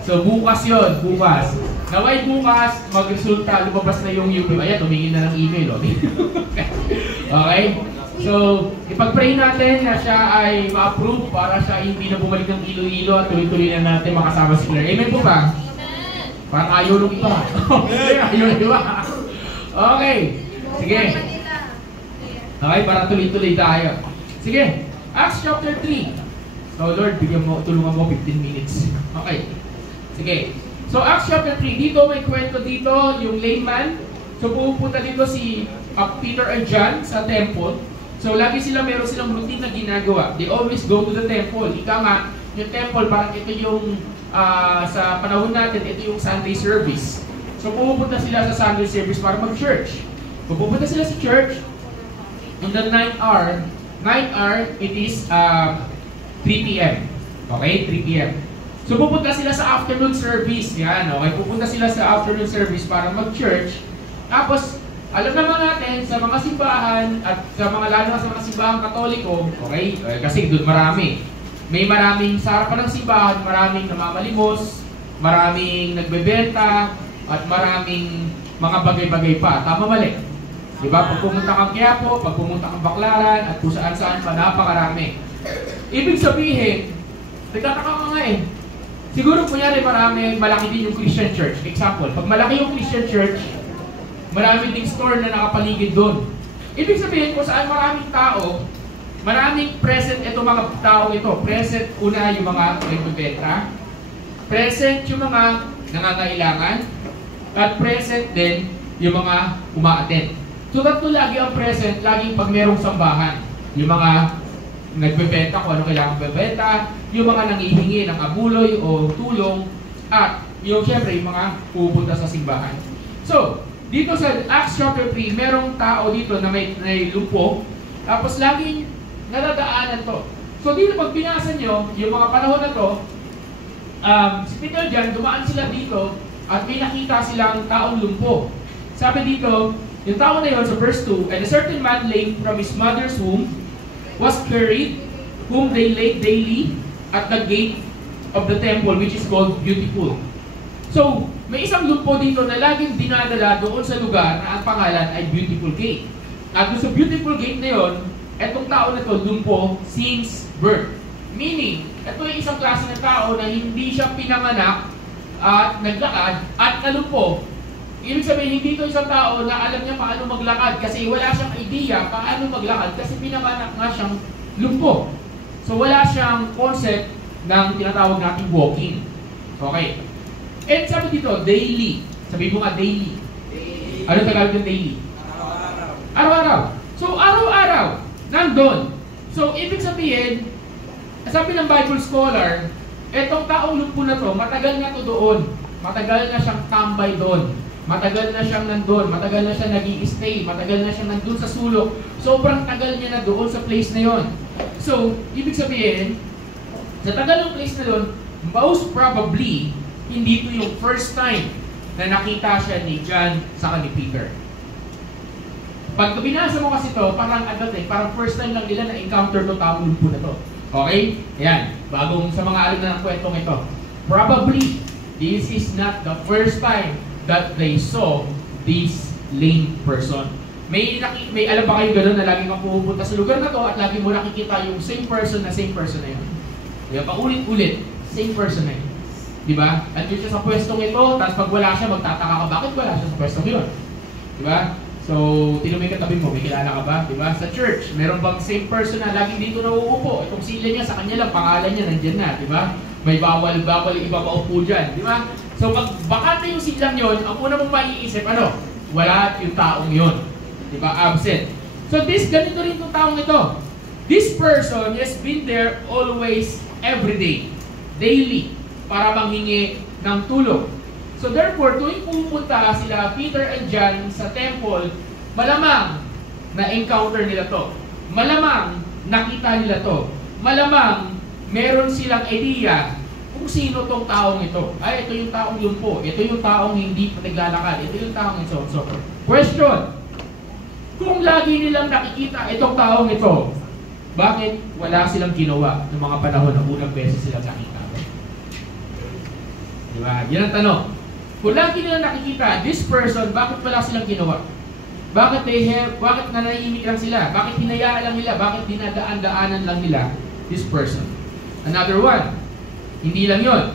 So, bukas yon, bukas. Naway bukas, magresulta, lumabas na yung UP. Ayan, tumingin na ng email. Okay? So, ipag-pray natin na siya ay ma-approve para siya hindi na bumalik ng Iloilo at tuloy-tuloy na natin makasama si Claire. Amen po ba? Parang ayaw nung iba. Ayaw nung iba. Okay. Sige. Okay, para tuloy-tuloy tayo. Sige. Acts chapter 3. So Lord, tulungan mo 15 minutes. Okay. Sige. So Acts chapter 3. Dito may kwento dito, yung layman. So pupunta dito si Peter and John sa temple. So lagi meron silang routine na ginagawa. They always go to the temple. Ika nga, yung temple, parang ito yung sa panahon natin, ito yung Sunday service. So pupunta sila sa Sunday service para mag-church. Pupunta sila sa church on the 9th hour, it is 3 p.m. Okay, 3 p.m. So pupunta sila sa afternoon service. Yan, okay, pupunta sila sa afternoon service para mag-church. Tapos, alam naman natin sa mga simbahan at sa mga lalo na sa mga simbahan Katoliko, okay, kasi doon marami. May maraming sa harapan ng simbahan, maraming namamalimos, maraming nagbebenta, at maraming mga bagay-bagay pa. Tama mali? Diba? Pag pumunta kang Quiapo, pag pumunta kang Baclaran, at kung saan-saan pa, napakarami. Ibig sabihin, nagtataka ka nga eh. Siguro kunyari malaki din yung Christian church. Example, pag malaki yung Christian church, marami ding store na nakapaligid doon. Ibig sabihin, kung saan maraming tao, maraming present itong mga tao ito. Present una yung mga nagbebenta, present yung mga nangangailangan, at present din yung mga umaattend. So tatlo lagi ang present, laging pag merong sambahan. Yung mga nagbebenta kung ano kailangan bebenta, yung mga nangihingi ng abuloy o tulong, at yung syempre yung mga pupunta sa simbahan. So, dito sa Acts chapter 3, merong tao dito na may lupo, tapos laging nadadaanan to. So dito pag binasa nyo, yung mga panahon na to, si Peter dyan, dumaan sila dito at may nakita silang taong lumpo. Sabi dito, yung tao na yun sa verse 2, and a certain man lame from his mother's womb was carried, whom they laid daily at the gate of the temple, which is called Beautiful. So, may isang lumpo dito na laging dinadala doon sa lugar na ang pangalan ay Beautiful Gate. At doon sa Beautiful Gate na yun, etong tao na ito, lumpo, since birth. Meaning, ito yung isang klase ng tao na hindi siya pinanganak at naglakad at nalumpo. Ibig sabihin, hindi ito isang tao na alam niya paano maglakad kasi wala siyang idea paano maglakad kasi pinanganak nga siyang lumpo. So wala siyang concept ng tinatawag nating walking. Okay. And sabi dito, daily. Sabi mo nga daily. Ano tagalog ng daily? Araw-araw. Araw-araw. So araw-araw, nandun. So ibig sabihin, sabi ng Bible scholar, etong taong lumpo na to, matagal na to doon. Matagal na siyang tambay doon. Matagal na siyang nandun, matagal na siya nag-i-stay, matagal na siyang nandun sa sulok. Sobrang tagal niya na doon sa place na yon. So, ibig sabihin, sa tagal ng place na doon, most probably, hindi ito yung first time na nakita siya ni John sa ni Peter. Pag binasa mo kasi ito, parang parang first time lang nila na-encounter to taong lumpo na to. Okay? Ayan, bagong sa mga alam na ng kwentong ito. Probably, this is not the first time that they saw this lame person. May alam ba kayo gano'n na lagi kang pupunta sa lugar na to at lagi mo nakikita yung same person na yun. Diba? Paulit-ulit, same person na yun. Diba? At yun siya sa pwestong ito, tapos pag wala siya, magtataka ka, bakit wala siya sa pwestong yun? Diba? So, tinumay katabi mo, may kilala ka ba? Diba? Sa church, meron bang same person na laging dito nauupo? Itong sila niya, sa kanya lang, pangalan niya, nandyan na. Diba? May bawal yung iba maupo dyan. Diba? So, pag bakante yung silang yun, ang una mong maiisip, wala yung taong yun. Diba? Absent. So, ganito rin itong taong ito. This person has been there always, every day, daily, para manghingi ng tulong. So therefore, tuwing pupunta sila Peter and John sa temple, malamang na-encounter nila to. Malamang nakita nila to. Malamang meron silang idea kung sino tong taong ito. Ay, ito yung taong yun po. Ito yung taong hindi pa naglalakad. Ito yung taong ito. So, question. Kung lagi nilang nakikita itong taong ito, bakit wala silang ginawa ng mga panahon na unang beses silang nakita? Diba? Yan ang tanong. Kung lagi nilang nakikita this person, bakit wala silang ginawa? Bakit nanahimik lang sila? Bakit hinayaan lang nila? Bakit dinadaan-daanan lang nila this person? Another one. Hindi lang yon.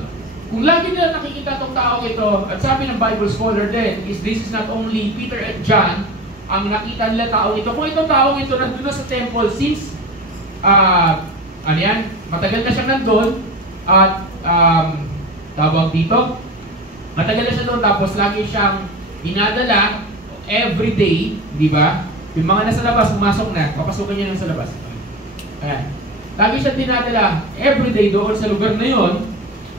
Kung lagi nilang nakikita itong taong ito, at sabi ng Bible scholar din, this is not only Peter and John, ang nakita nila taong ito. Kung itong taong ito nandun na sa temple since matagal na siyang nandun at tawag dito, matagal na siya doon tapos lagi siyang dinadala every day, di ba? Yung mga nasa labas, pumasok na, papasukan niya sa labas. Ayan. Lagi siyang dinadala every day doon sa lugar na yon.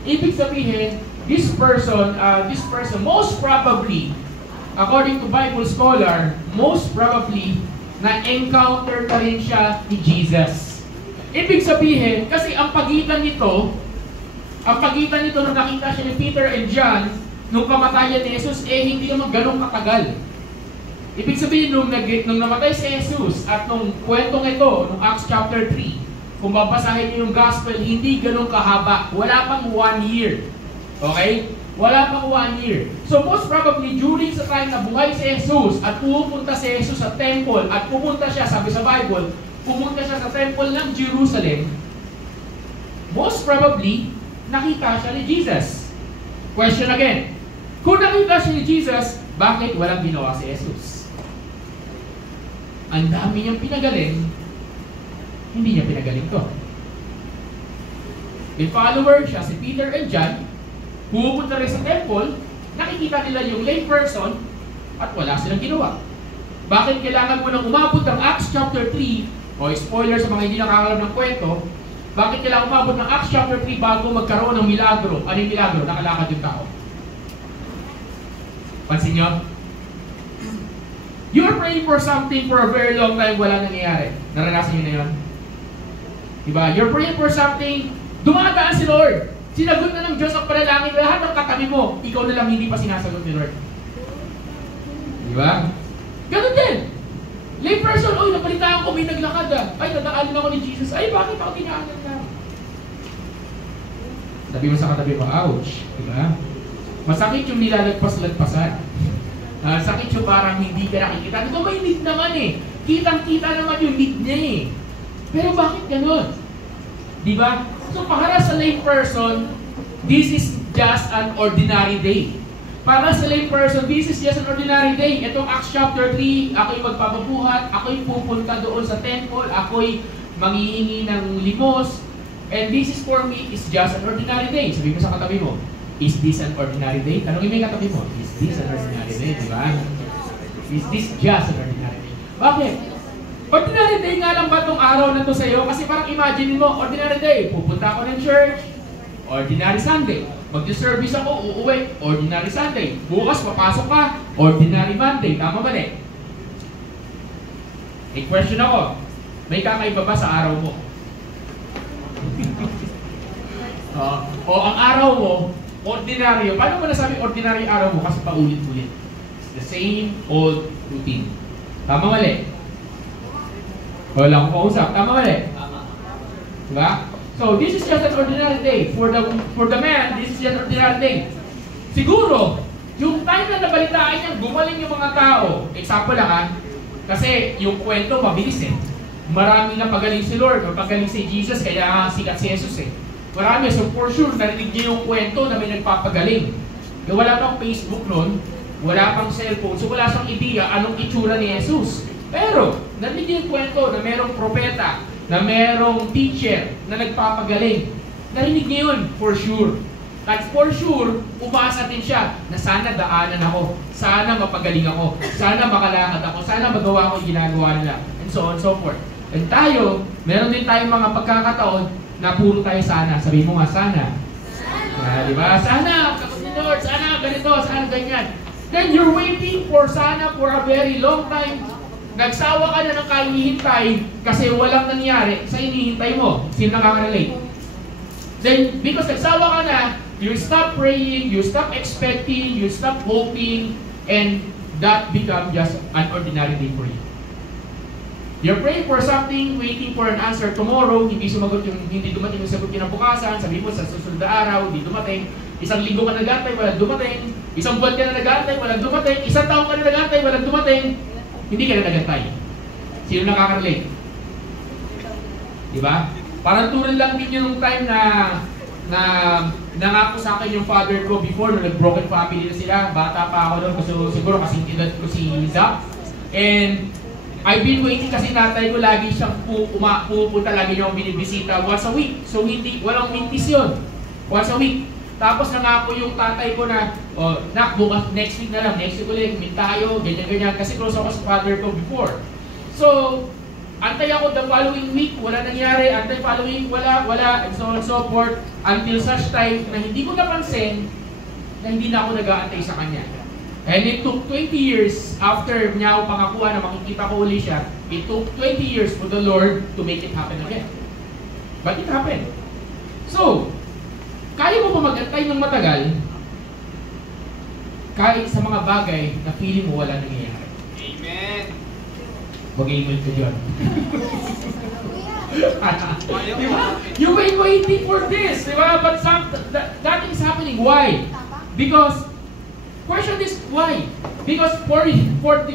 Ibig sabihin, this person most probably, according to Bible scholar, most probably, na-encounter pa rin siya ni Jesus. Ibig sabihin, kasi ang pagitan nito nung nakita siya ni Peter and John, nung kamatayan ni Jesus, hindi naman ganun katagal. Ibig sabihin, nung namatay si Jesus, at nung kwentong ito, nung Acts chapter 3, kung babasahin niyo yung gospel, hindi ganun kahaba. Wala pang 1 year. Okay? Wala pang 1 year. So most probably, during sa time na buhay si Jesus at pupunta si Jesus sa temple at pumunta siya, sabi sa Bible, pumunta siya sa temple ng Jerusalem, most probably, nakita siya ni Jesus. Question again. Kung nakita siya ni Jesus, bakit walang ginawa si Jesus? Ang dami niyang pinagaling, hindi niya pinagaling to. A follower siya, si Peter and John, pupunta rin sa temple, nakikita nila yung lay person, at wala silang ginawa. Bakit kailangan mo nang umabot ng Acts chapter 3, o spoiler sa mga hindi nakakalam ng kwento, bakit kailangan umabot ng Acts chapter 3 bago magkaroon ng milagro? Ano yung milagro? Nakalakad yung tao. Pansin nyo? You're praying for something for a very long time, wala nangyayari. Naranasan nyo na yun? Diba? You're praying for something, dumadaan si Lord. Sinagot na ng Diyos ang panalangin, lahat ng katabi mo, ikaw na lang hindi pa sinasagot ni Lord. Diba? Ganun din. Lay person, napalitaan ko, may naglakad Ay, dadaanin ako ni Jesus. Ay, bakit ako tinaanan na? Sabi mo sa katabi mo, ouch. Diba? Masakit yung nilalagpas-lagpasan. Sakit yung parang hindi ka nakikita. Diba may need naman Kitang-kita naman yung need niya Pero bakit ganun? Diba? So para sa lay person, this is just an ordinary day. Para sa lay person, this is just an ordinary day. Itong Acts chapter 3, ako'y magpapabuhat, ako'y pupunta doon sa temple, ako'y manghihingi ng limos, and this is for me is just an ordinary day. Sabi mo sa katabi mo, is this an ordinary day? Tanongin mo yung katabi mo, is this an ordinary day? Diba? Is this just an ordinary day? Bakit? Ordinary day nga lang ba itong araw na ito sa'yo? Kasi parang imagine mo, ordinary day, pupunta ako ng church, ordinary Sunday. Mag-service ako, uuwi, ordinary Sunday. Bukas, papasok ka, ordinary Monday. Tama ba eh? May question ako, may kakaiba ba sa araw mo? O ang araw mo, ordinaryo. Paano mo nasabi ordinary araw mo? Kasi paulit-ulit. It's the same old routine. Tama mali? Wala akong kausap. Tama mali? Diba? So, this is just an ordinary day. For the man, this is just an ordinary day. Siguro, yung time na nabalitaan niya, gumaling yung mga tao. Example lang Kasi yung kwento mabilis eh. Marami na pagaling si Lord, o pagaling si Jesus, kaya sikat si Jesus eh. Marami, so for sure, narinig niyo yung kwento na may nagpapagaling. Wala pang Facebook noon, wala pang cellphone, so wala siyang idea anong itsura ni Jesus. Pero, narinig niyo yung kwento na merong propeta, na merong teacher na nagpapagaling. Narinig niyo yun, for sure. At for sure, umasa din siya na sana daanan ako, sana mapagaling ako, sana makalakad ako, sana magawa ko yung ginagawa nila, and so on and so forth. And tayo, meron din tayong mga pagkakataon na puro tayo sana. Sabi mo nga, sana. Diba? Sana, kapatid Lord, sana ganito, sana ganyan. Then you're waiting for sana for a very long time. Nagsawa ka na ng kahihintay kasi walang nangyari sa hinihintay mo. Sino nakaka-relate? Then, because nagsawa ka na, you stop praying, you stop expecting, you stop hoping, and that become just an ordinary day for you. You're praying for something, waiting for an answer tomorrow, hindi dumating yung sagot kinabukasan, sabi mo sa susunod na araw, hindi dumating. Isang linggo ka nag-antay, walang dumating. Isang buwan ka na nag-antay, walang dumating. Isang taong ka na nag-antay, walang dumating. Hindi ka na nag-antay. Sino nakaka-relate? Diba? Parang tulad lang din yun nung time na nangako sa akin yung father ko before, nung nag-broken family na sila. Bata pa ako doon, kasi siguro kasing edad ko si Zach. And I've been waiting kasi tatay ko lagi siyang pupunta, lagi niyang binibisita once a week. So walang mintis yun. Once a week. Tapos nangako yung tatay ko na, oh, nak, bukas, next week na lang, next week ulit, meet tayo, ganyan-ganyan. Kasi close ako sa father ko before. So, antay ako the following week, wala nangyari. Antay following, wala, and so on and so forth. Until such time na hindi ko napansin na hindi na ako nag-aantay sa kanya. And it took 20 years after niya ako pangakuha na makikita ko uli siya, it took 20 years for the Lord to make it happen again. But it happened. So, kaya mo pa mag-antay ng matagal kahit sa mga bagay na feeling mo wala nangyayari. Amen! Mag-amen ko dyan. Diba? You've been waiting for this, diba? But that is happening. Why? Because question is why? Because for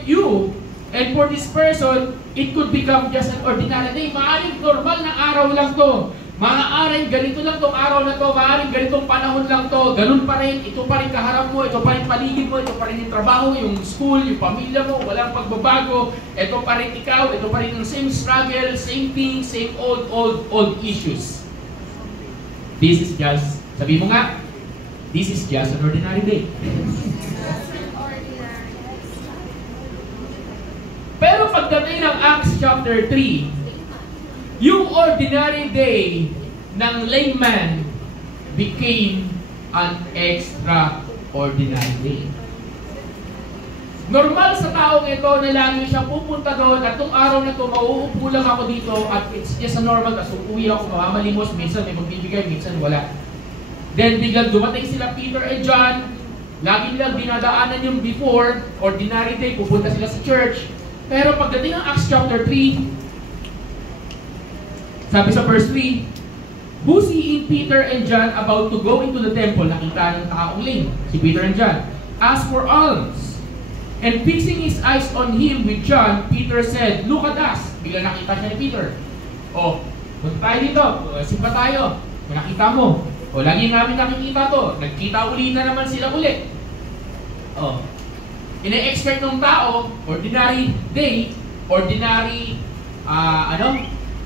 you and for this person, it could become just an ordinary day. Maaaring normal na araw lang to. Maaaring ganito lang tong araw na to. Maaaring ganitong panahon lang to. Ganun pa rin. Ito pa rin kaharap mo. Ito pa rin paligid mo. Ito pa rin yung trabaho, yung school, yung pamilya mo. Walang pagbabago. Ito pa rin ikaw. Ito pa rin yung same struggle, same thing, same old issues. This is just, sabi mo nga, this is just an ordinary day. Pero pagdating ng Acts chapter 3, yung ordinary day ng layman became an extraordinary day. Normal sa taong ito na lagi siya pupunta doon at itong araw na ito, mauupo lang ako dito at it's just a normal, tapos uuwi ako, mamamalimos, minsan may magbibigay, minsan wala. Then biglang dumating sila Peter and John, lagi nilang dinadaanan yung before, ordinary day, pupunta sila sa church. Pero pagdating ng Acts chapter 3, sabi sa verse 3, who seeing Peter and John about to go into the temple, nakita ng taong lame, si Peter and John, asked for alms. And fixing his eyes on him with John, Peter said, look at us. Bigla nakita siya ni Peter. Oh, punta tayo dito, simpa tayo. Nakita mo. O, lagi namin nakikita to. Nagkita uli na naman sila uli. Oh, ina-expect ng tao, ordinary day, ordinary,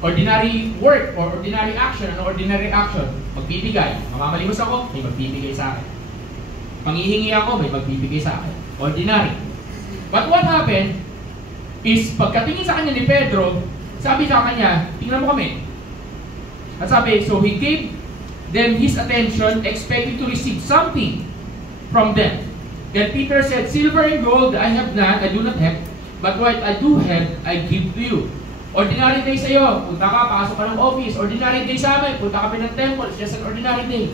ordinary work or ordinary action. Ano ordinary action? Magbibigay. Mamamalimos ako, may magbibigay sa akin. Manghihingi ako, may magbibigay sa akin. Ordinary. But what happened is, pagkatingin sa kanya ni Pedro, sabi sa kanya, tingnan mo kami. At sabi, so he gave them his attention, expecting to receive something from them. Then Peter said, silver and gold I have not, I do not have, but what I do have, I give to you. Ordinary day sa iyo, punta ka, pasok ka ng office. Ordinary day sa amin, punta kami ng temple. It's just an ordinary day.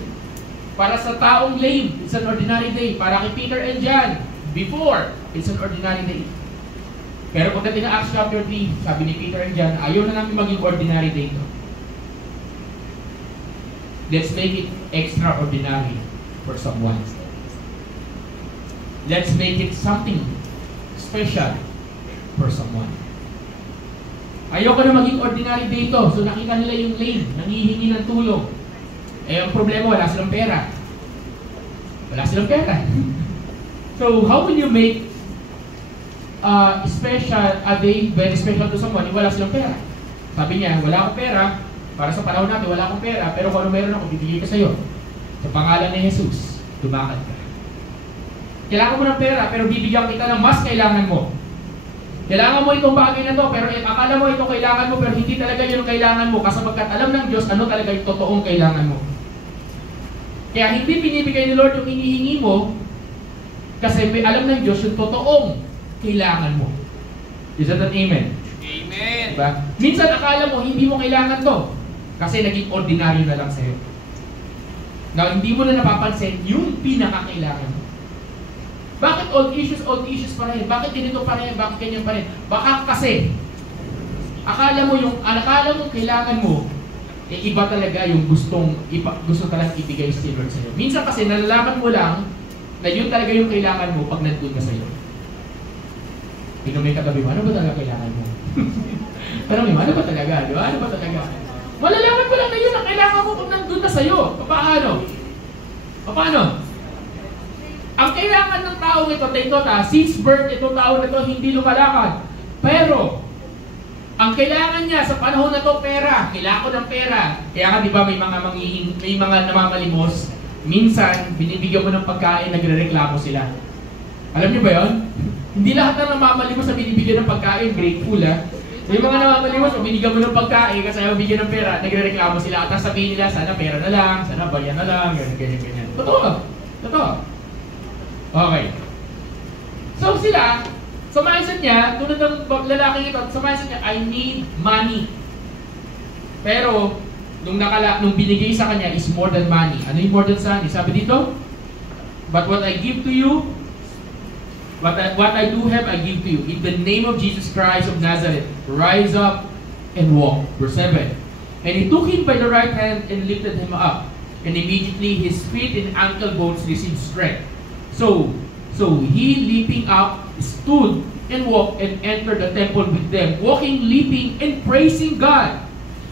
Para sa taong lame, it's an ordinary day. Para kay Peter and John, before, it's an ordinary day. Pero pagdating ng Acts chapter 3, sabi ni Peter and John, ayaw na namin maging ordinary day to. Let's make it extraordinary for someone. Let's make it something special for someone. Ayoko na maging ordinary day ito. So nakita nila yung lame, nangihingi ng tulong. Eh, ang problema, wala silang pera. Wala silang pera. So, how will you make a day very special to someone if wala silang pera? Sabi niya, wala akong pera. Para sa panahon natin, wala akong pera. Pero kung ano meron ako, bibigay ko sa'yo. Sa pangalan ni Jesus, lumakad ka. Kailangan mo ng pera, pero bibigyan kita ng mas kailangan mo. Kailangan mo itong bagay na to, pero akala mo ito kailangan mo, pero hindi talaga yun ang kailangan mo. Kasi pagkat alam ng Diyos, ano talaga yung totoong kailangan mo. Kaya hindi binibigay ni Lord yung hinihingi mo, kasi may alam ng Diyos yung totoong kailangan mo. Is that an amen? Amen. Diba? Minsan akala mo, hindi mo kailangan to, kasi naging ordinaryo na lang sa'yo. Now, hindi mo na napapansin yung pinakakailangan mo. Bakit old issues pa rin? Bakit ganito pa rin? Bakit ganyan pa rin? Baka kasi, akala mo kailangan mo, eh iba talaga yung gusto talagang ibigay si Lord sa'yo. Minsan kasi nalalaman mo lang na yun talaga yung kailangan mo pag nandun ka sa'yo. Pinumay katabi mo, ano ba talaga kailangan mo? Tanong mo, ano ba talaga? Di ba? Ano ba talaga? Malalaman mo lang na yun ang kailangan mo pag nandun na sa'yo. Paano? Paano? Ang kailangan ng tao ito, since birth, itong tao na ito hindi lumalakad. Pero, ang kailangan niya sa panahon na to pera. Kailangan ko ng pera. Kaya nga, di ba, may mga namamalimos. Minsan, binibigyan mo ng pagkain, nagre-reklamo sila. Alam niyo ba yon? Hindi lahat ng namamalimos na binibigyan ng pagkain, grateful ha. May mga namamalimos, binigyan mo ng pagkain kasi ayaw bigyan ng pera, nagre-reklamo sila. At sabihin nila, sana pera na lang, sana bayan na lang, ganyan. Totoo. Okay. So sila, sa mindset niya, tulad ng lalaking ito, sa mindset niya, I need money. Pero, nung binigay sa kanya is more than money. Ano yung more than money? Sabi dito, but what I give to you, what I do have, I give to you. In the name of Jesus Christ of Nazareth, rise up and walk. Verse 7. And he took him by the right hand and lifted him up. And immediately his feet and ankle bones received strength. So he leaping up, stood and walked and entered the temple with them, walking, leaping, and praising God.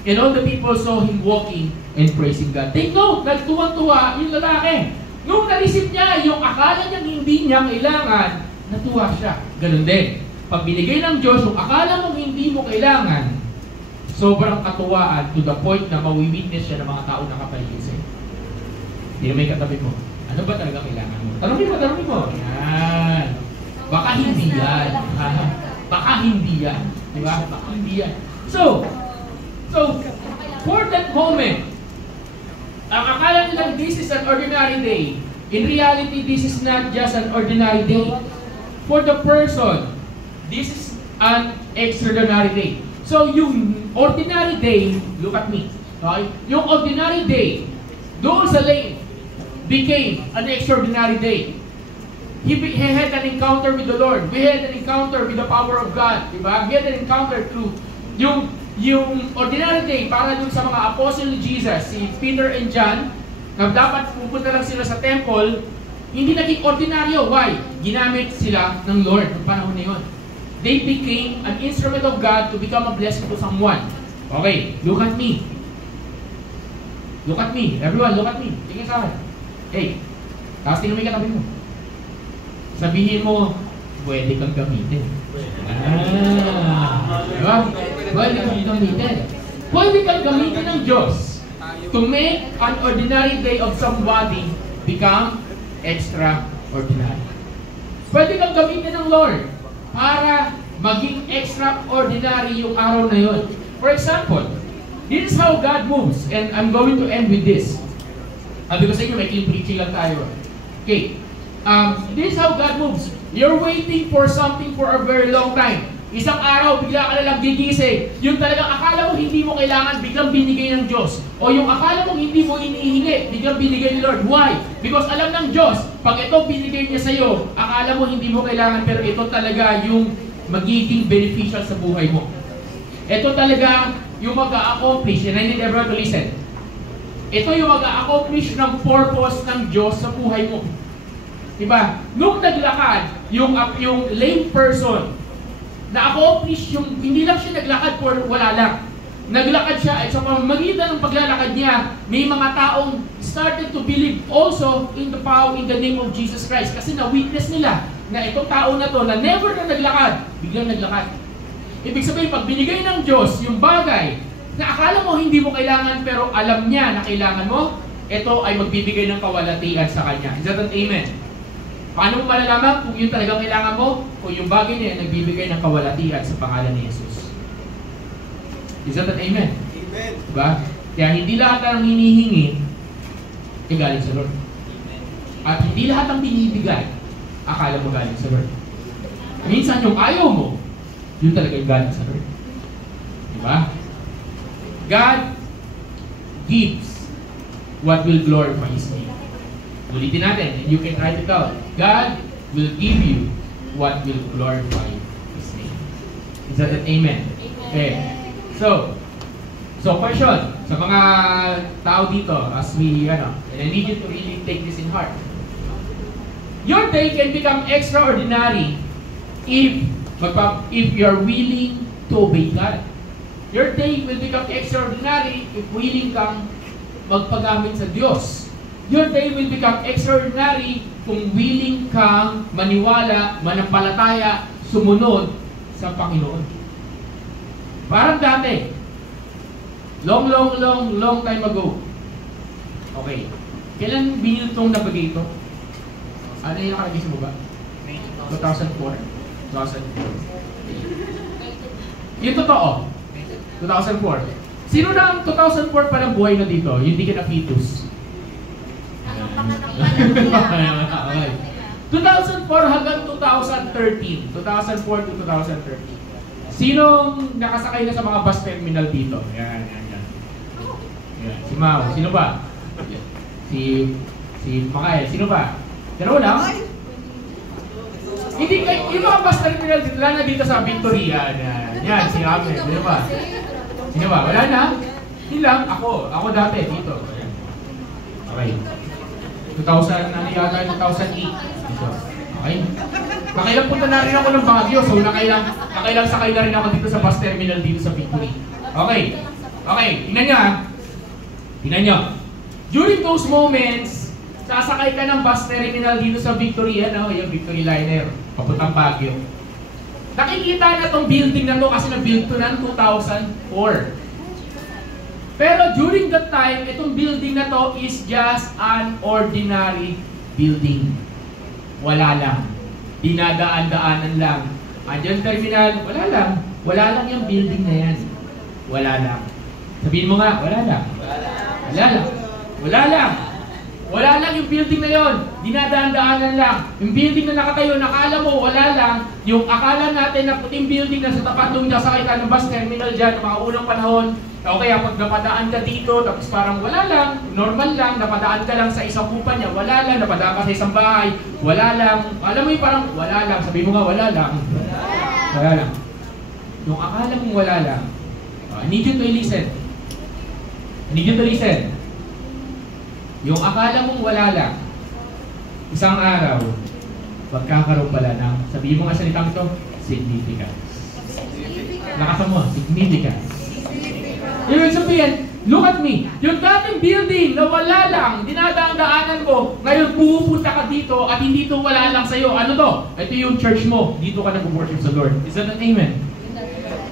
And all the people saw him walking and praising God. Take note, nagtuwang-tuwa yung lalaki. Nung naisip niya, yung akala niya hindi niya kailangan, natuwa siya. Ganun din. Pag binigay ng Diyos, yung akala mong hindi mo kailangan, sobrang katuwaan to the point na mawi-witness siya ng mga tao na kapaligid sa'yo. Hindi na may katabi mo. Ano ba talaga kailangan mo? Tanongin mo. Yan. Baka hindi yan. Baka hindi yan. Diba? Baka hindi yan. So, for that moment, ang akala nilang this is an ordinary day. In reality, this is not just an ordinary day. For the person, this is an extraordinary day. So, yung ordinary day, look at me. Okay? Yung ordinary day, doon sa lane, became an extraordinary day. He had an encounter with the Lord. We had an encounter with the power of God. Diba? We had an encounter through yung ordinary day para dun sa mga apostle ni Jesus, si Peter and John, na dapat pupunta lang sila sa temple, hindi naging ordinaryo. Why? Ginamit sila ng Lord noong panahon na yun. They became an instrument of God to become a blessing to someone. Okay, look at me. Look at me. Everyone, look at me. Tingin sa akin. Hey, tapos tingnan mo yung katabi mo. Sabihin mo, pwede kang gamitin. Diba? Pwede kang gamitin. Pwede kang gamitin ng Diyos to make an ordinary day of somebody become extraordinary. Pwede kang gamitin ng Lord para maging extraordinary yung araw na yun. For example, this is how God moves, and I'm going to end with this. Sabi ko sa inyo, may clean preaching lang tayo. Okay. This is how God moves. You're waiting for something for a very long time. Isang araw, bigla ka na lang gigising. Yung talagang akala mo hindi mo kailangan, biglang binigay ng Diyos. O yung akala mo hindi mo inihingi, biglang binigay ni Lord. Why? Because alam ng Diyos, pag ito binigay niya sa'yo, akala mo hindi mo kailangan, pero ito talaga yung magiging beneficial sa buhay mo. Ito talaga yung mag-a-accomplish. And I need everyone to listen. Ito yung mag-a-accomplish ng purpose ng Diyos sa buhay mo. Diba? Nung naglakad, yung lame person, na-accomplish yung, hindi lang siya naglakad for wala lang. Naglakad siya at sa pamamagitan ng paglalakad niya, may mga taong started to believe also in the power, in the name of Jesus Christ. Kasi na-witness nila na itong tao na to, na never na naglakad, biglang naglakad. Ibig sabihin, pag binigay ng Diyos yung bagay na akala mo hindi mo kailangan pero alam niya na kailangan mo, ito ay magbibigay ng kawalatian sa Kanya. Is that an amen? Paano mo malalaman kung yun talagang kailangan mo? Kung yung bagay niya nagbibigay ng kawalatian sa pangalan ni Jesus. Is that an amen? Amen. Diba? Kaya hindi lahat ng hinihingi ay galing sa Lord. At hindi lahat ng binibigay akala mo galing sa Lord. Minsan yung ayaw mo, yun talaga yung galing sa Lord. Diba? God gives what will glorify His name. Ulitin natin, and you can write it out. God will give you what will glorify His name. Is that an amen? Okay. So question sa mga tao dito as we, and I need you to really take this in heart. Your day can become extraordinary if you're willing to obey God. Your day will become extraordinary if willing kang magpagamit sa Diyos. Your day will become extraordinary kung willing kang maniwala, manampalataya, sumunod sa Panginoon. Parang dati, long time ago. Okay. Kailan binili itong navigator? Ano yung nakalagay sa baba? 2004. Yung totoo, 2004. Sino na ang 2004 pa ng buhay na dito? Yung di ka na fetus. Ang panganak Okay. 2004 hanggang 2013. 2004 to 2013. Sinong nakasakay na sa mga bus terminal dito? Yan. Si Mau. Sino ba? Si Makael. Sino ba? Pero lang? Hindi kayo, yung mga bus terminal dito, wala na dito sa Victoria. Yan, si Amel. Sino ba? Sino ba? Wala na? Hindi lang. Ako dati dito. Okay. 2000, ano yata, 2008. Dito. Okay. Nakailang punta na rin ako ng Baguio, so nakailang sakay na rin ako dito sa bus terminal dito sa Victory. Okay. Tingnan nyo. During those moments, sasakay ka ng bus terminal dito sa Victory, yung Victory Liner, papuntang Baguio. Nakikita na tong building na to kasi na-build to ng 2004. Pero during that time, itong building na to is just an ordinary building. Wala lang. Dinadaan-daanan lang. Andiyan terminal, wala lang. Wala lang yung building na yan. Wala lang. Sabihin mo nga, wala lang. Wala lang yung building na yon. Dinadaan-daanan lang. Yung building na nakatayo, nakala mo, wala lang. Yung akala natin na puting building na sa tapat nung nasakay ka ng bus terminal dyan, mga unang panahon, o kaya pag napadaan ka dito, tapos parang wala lang, normal lang, napadaan ka lang sa isang kupa niya, wala lang, napadaan ka sa isang bahay, wala lang. Alam mo yung parang wala lang, sabi mo nga wala lang. Wala lang. Yung akala mong wala lang, I need you to listen. Yung akala mong wala lang, isang araw, magkakaroon pala ng, sabihin mo nga salitang ito, significance. Lakasan mo, significance. Ibig sabihin, look at me. Yung dating building na wala lang, dinadaan-daanan mo, ngayon pupunta ka dito at hindi to wala lang sa'yo. Ano to? Ito yung church mo. Dito ka nag-worship sa Lord. Is that an amen?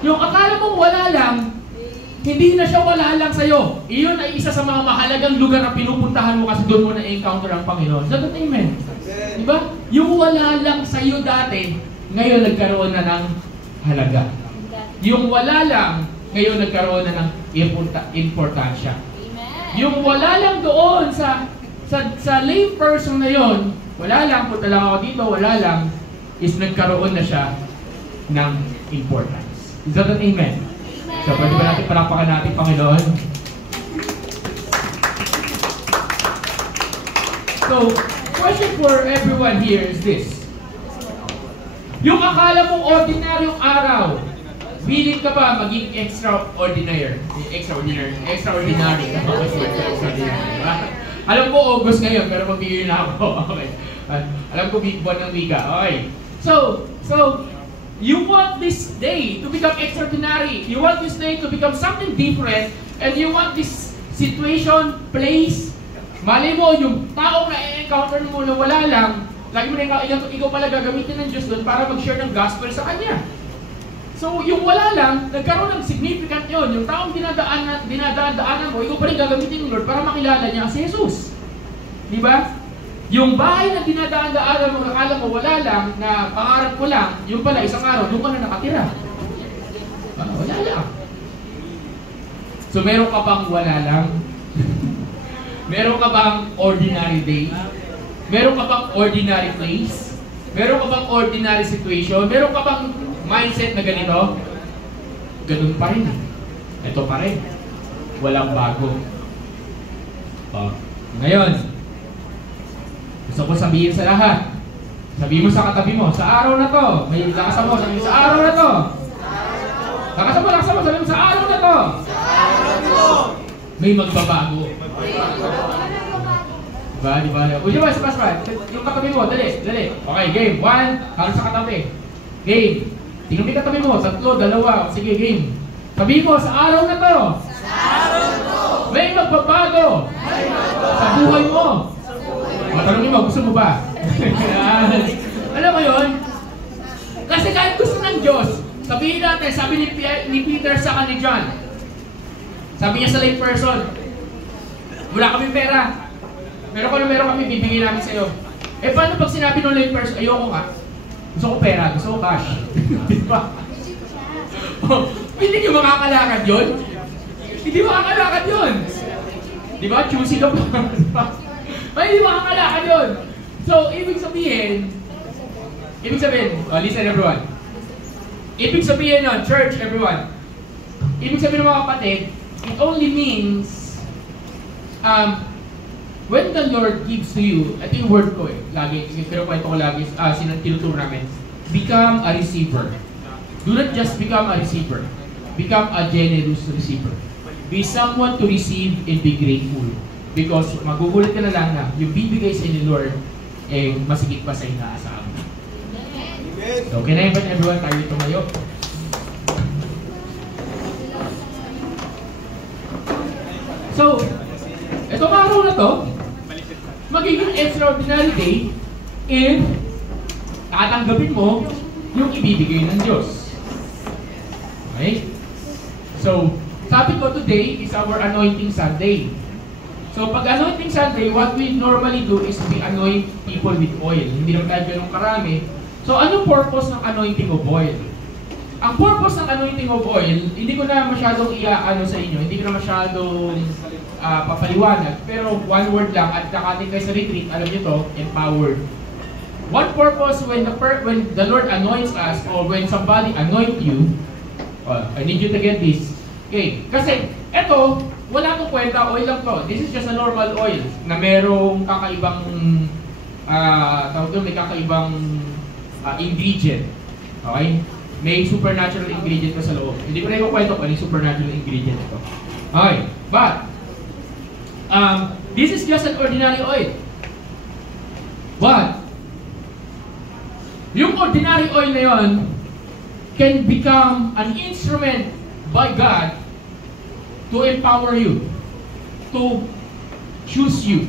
Yung akala mong wala lang, hindi na siya wala lang sa'yo. Iyon ay isa sa mga mahalagang lugar na pinupuntahan mo kasi doon mo na-encounter ang Panginoon. Is that an amen? Diba? Yung wala lang sa'yo dati, ngayon nagkaroon na ng halaga. Yung wala lang, ngayon nagkaroon na ng importansya. Amen. Yung wala lang doon sa lay person na yon, wala lang, punta lang ako dito, wala lang, is nagkaroon na siya ng importance. Is that an amen? So, pwede ba natin palakpakan natin, Panginoon? So, question for everyone here is this. Yung akala mong ordinaryong araw, willing ka ba maging extraordinary? Alam ko August ngayon, pero mag-year na ako. Okay. Alam ko buwan ng wika. Okay. So, You want this day to become extraordinary. You want this day to become something different. And you want this situation, place. Mali mo, yung tao na i-encounter mo na wala lang, lagi mo na ikaw pala gagamitin ng Diyos doon para mag-share ng gospel sa Kanya. So, yung wala lang, nagkaroon ng significant yun. Yung taong dinadaan mo, ikaw pa rin gagamitin ng Lord para makilala niya si Jesus. Di ba? Yung bahay na dinadaan-daanan mo, nakala mo wala lang, na pangarap ko lang, yung pala isang araw, doon ka na nakatira. Wala lang. So meron ka bang wala lang? Meron ka bang ordinary day? Meron ka bang ordinary place? Meron ka bang ordinary situation? Meron ka bang mindset na ganito? Ganun pa rin. Ito pa rin. Walang bago. Ngayon, gusto ko sabihin sa lahat. Sabihin mo sa katabi mo, sa araw na to. May lakasan mo, sabihin mo, sa araw na to. Lakasan mo, sabihin mo, sa araw na to. May magbabago. Diba? Uy, pas. Yung katabi mo, dali. Okay, game. 1, harap sa katabi. Game. Tingnan mo yung katabi mo, 3, 2. Sige, game. Sabihin mo, sa araw na to. May magbabago. Sa buhay mo. Matanongin mo, gusto mo ba? Alam mo yun? Kasi kahit gusto ng Diyos, sabihin natin, sabi ni Peter sa kanil John, sabi niya sa lay person, wala kami pera. Pero kung meron kami, bibigyan namin sa iyo. Eh paano pag sinabi ng lay person, ayoko nga, gusto ko pera, gusto ko cash. Diba? Hindi nyo makakalakad yun? Hindi makakalakad yun. Diba? Choosy ka pa. May hindi makakalakad yun. So, ibig sabihin, listen everyone. Ibig sabihin nun, church, everyone. Ibig sabihin ng mga kapatid, it only means, when the Lord gives to you, ito yung word ko lagi, kinukwento ko lagi, tinuturo namin, become a receiver. Do not just become a receiver. Become a generous receiver. Be someone to receive and be grateful. Because magugulat ka na lang na yung bibigay sa ni Lord masigit pa sa inaasahan. So, can I invite everyone tayo tumayo? So, itong araw na to, magiging extraordinary day if tatanggapin mo yung ibibigay ng Diyos. Okay? So, sabi ko today is our Anointing Sunday. So, pag Anointing Sunday, what we normally do is we anoint people with oil. Hindi naman tayo ganun karami. So, anong purpose ng anointing of oil? Ang purpose ng anointing of oil, hindi ko na masyadong iaano sa inyo, hindi ko na masyadong papaliwanag, pero one word lang, at nakating kayo sa retreat, alam nyo to, empowered. What purpose when the Lord anoints us, or when somebody anoint you, I need you to get this. Okay, kasi, eto, wala akong kwenta, oil lang to. This is just a normal oil na merong kakaibang may kakaibang ingredient. Okay? May supernatural ingredient pa sa loob. Hindi ko na ikukwento kung ano yung supernatural ingredient ito. Okay. But, this is just an ordinary oil. But, yung ordinary oil na yon can become an instrument by God to empower you, to choose you,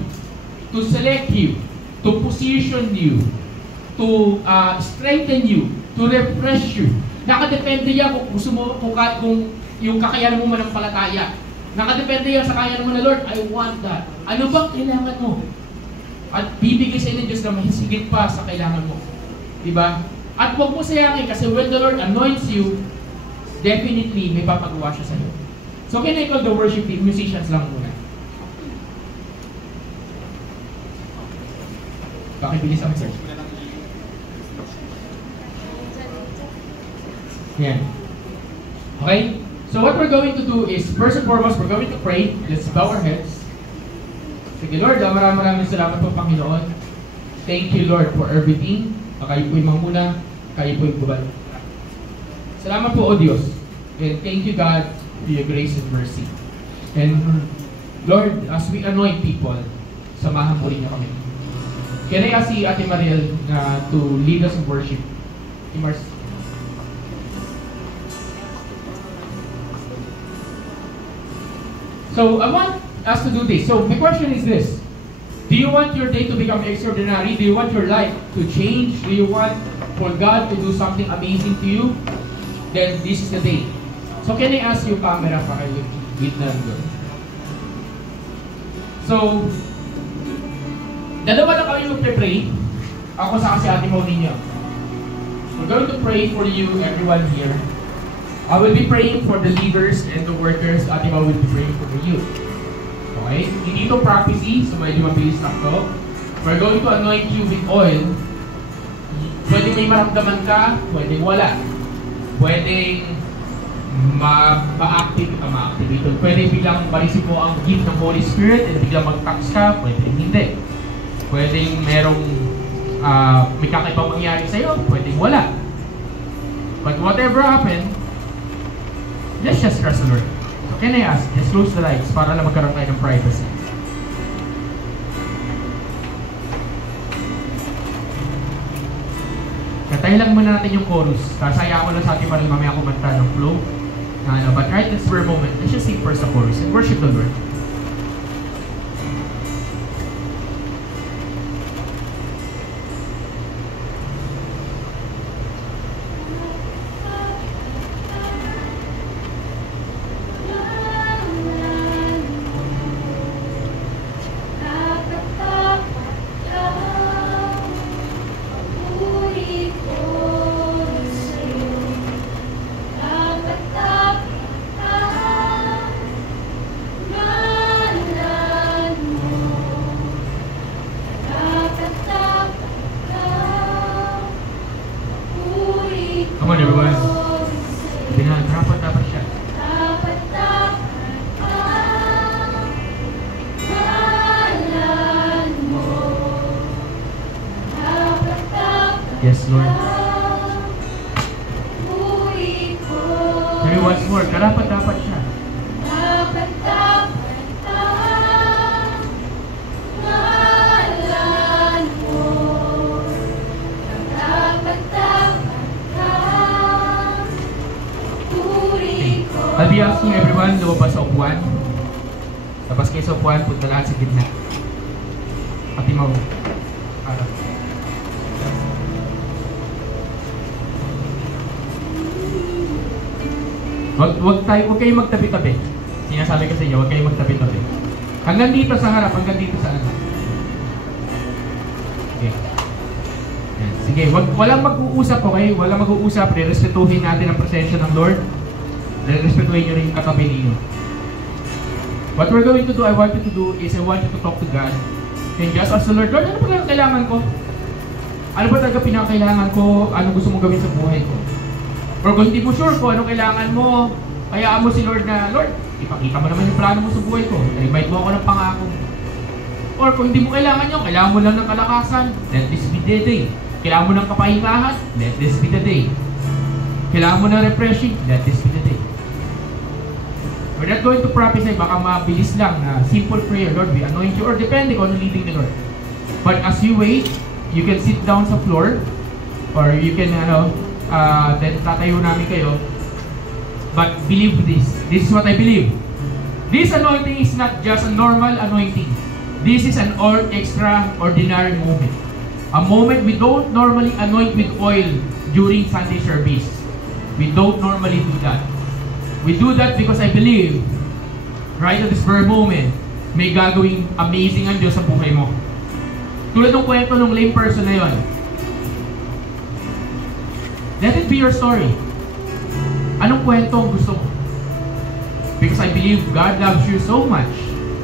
to select you, to position you, to strengthen you, to refresh you. Nakadepende yan kung gusto mo, kung yung kakayanan mo manampalataya. Nakadepende yan sa kakayanan mo na, Lord, I want that. Ano bang kailangan mo? At bibigay sa inyo Diyos na mahisigit pa sa kailangan mo. Diba? At huwag mo sayangin kasi when the Lord anoints you, definitely may papagawa siya sa iyo. So can I call the worship team, musicians lang muna. Pakibilis ang sir. Yan. Okay? So what we're going to do is, first and foremost, we're going to pray. Let's bow our heads. Sige Lord, maraming salamat po Panginoon. Thank you Lord for everything. Kayo po'y mamuna, kayo po'y bubal. Salamat po o Diyos. And thank you God for your grace and mercy. And Lord, as we anoint people, samahan po rin niyo kami. Can I ask si Ate Mariel to lead us in worship? So I want us to do this. So my question is this. Do you want your day to become extraordinary? Do you want your life to change? Do you want for God to do something amazing to you? Then this is the day. So can I ask you, camera pa kayo with na doon? So, dalawa na kami magpe-pray. Ako sa kasi ate mo ninyo. We're going to pray for you, everyone here. I will be praying for the leaders and the workers. Ate mo will be praying for you. Okay? Hindi ito prophecy, so medyo mabilis lang to. We're going to anoint you with oil. Pwede may maramdaman ka, pwede wala. Pwedeng ma-activate. Pwede biglang ma-receive mo ang gift ng Holy Spirit and biglang mag-tax ka, pwede hindi. Pwedeng merong may kakaibang mangyari sa'yo, pwedeng wala. But whatever happened, let's just trust the Lord. So can I ask, just close the lights para lang magkaroon tayo ng privacy. Katayin lang muna natin yung chorus. Kasaya ko lang sa ating parang mamaya kumanta ng flow. But right this very moment, let's just sing first the chorus and worship the Lord. Come on everyone. Dapat siya. Yes, Lord. Maybe once more. Dapat siya. I'll be asking everyone lumabas sa upuan. Labas kayo sa upuan, punta lahat sa gitna. Pati mo. Huwag kayong magtabi-tabi. Sinasabi ko sa inyo, huwag kayong magtabi-tabi. Hanggang dito sa harap, hanggang dito sa ano. Okay. Yan. Sige, walang mag-uusap, okay? Walang mag-uusap. Respetuhin natin ang presensya ng Lord. Respetuhin nyo rin yung katabi ninyo. What we're going to do, I want you to do is I want you to talk to God. And just ask the Lord, Lord, ano ba kailangan ko? Ano ba talaga pinakailangan ko? Ano gusto mong gawin sa buhay ko? Or kung hindi mo sure ko ano kailangan mo, kayaan mo si Lord na, Lord, ipakita mo naman yung plano mo sa buhay ko. I-invite mo ako ng pangako. Or kung hindi mo kailangan yun, kailangan mo lang ng kalakasan, let this be the day. Kailangan mo ng kapahingahan, let this be the day. Kailangan mo ng refreshing, let this be the day. We're not going to prophesy, baka mabilis lang na simple prayer, Lord, we anoint you, or depende kung ano leading the Lord. But as you wait, you can sit down sa floor, or you can, then tatayo namin kayo. But believe this. This is what I believe. This anointing is not just a normal anointing. This is an extraordinary moment. A moment we don't normally anoint with oil during Sunday service. We don't normally do that. We do that because I believe, right at this very moment, may gagawing amazing ang Diyos sa buhay mo. Tulad ng kwento ng lame person na yon. Let it be your story. Anong kwento ang gusto mo? Because I believe God loves you so much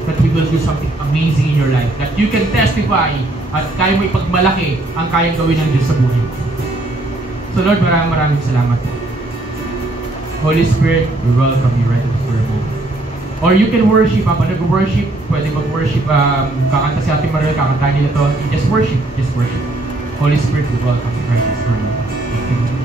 that He will do something amazing in your life. That you can testify at kaya mo ipagmalaki ang kayang gawin ng Diyos sa buhay mo. So Lord, maraming salamat po. Holy Spirit, we welcome you right for a moment. Or you can worship. Habang nag-worship, pwede mag-worship. Kakanta si Ate Maria, kakanta nila to. Just worship. Just worship. Holy Spirit, we welcome you right for a moment. Thank you.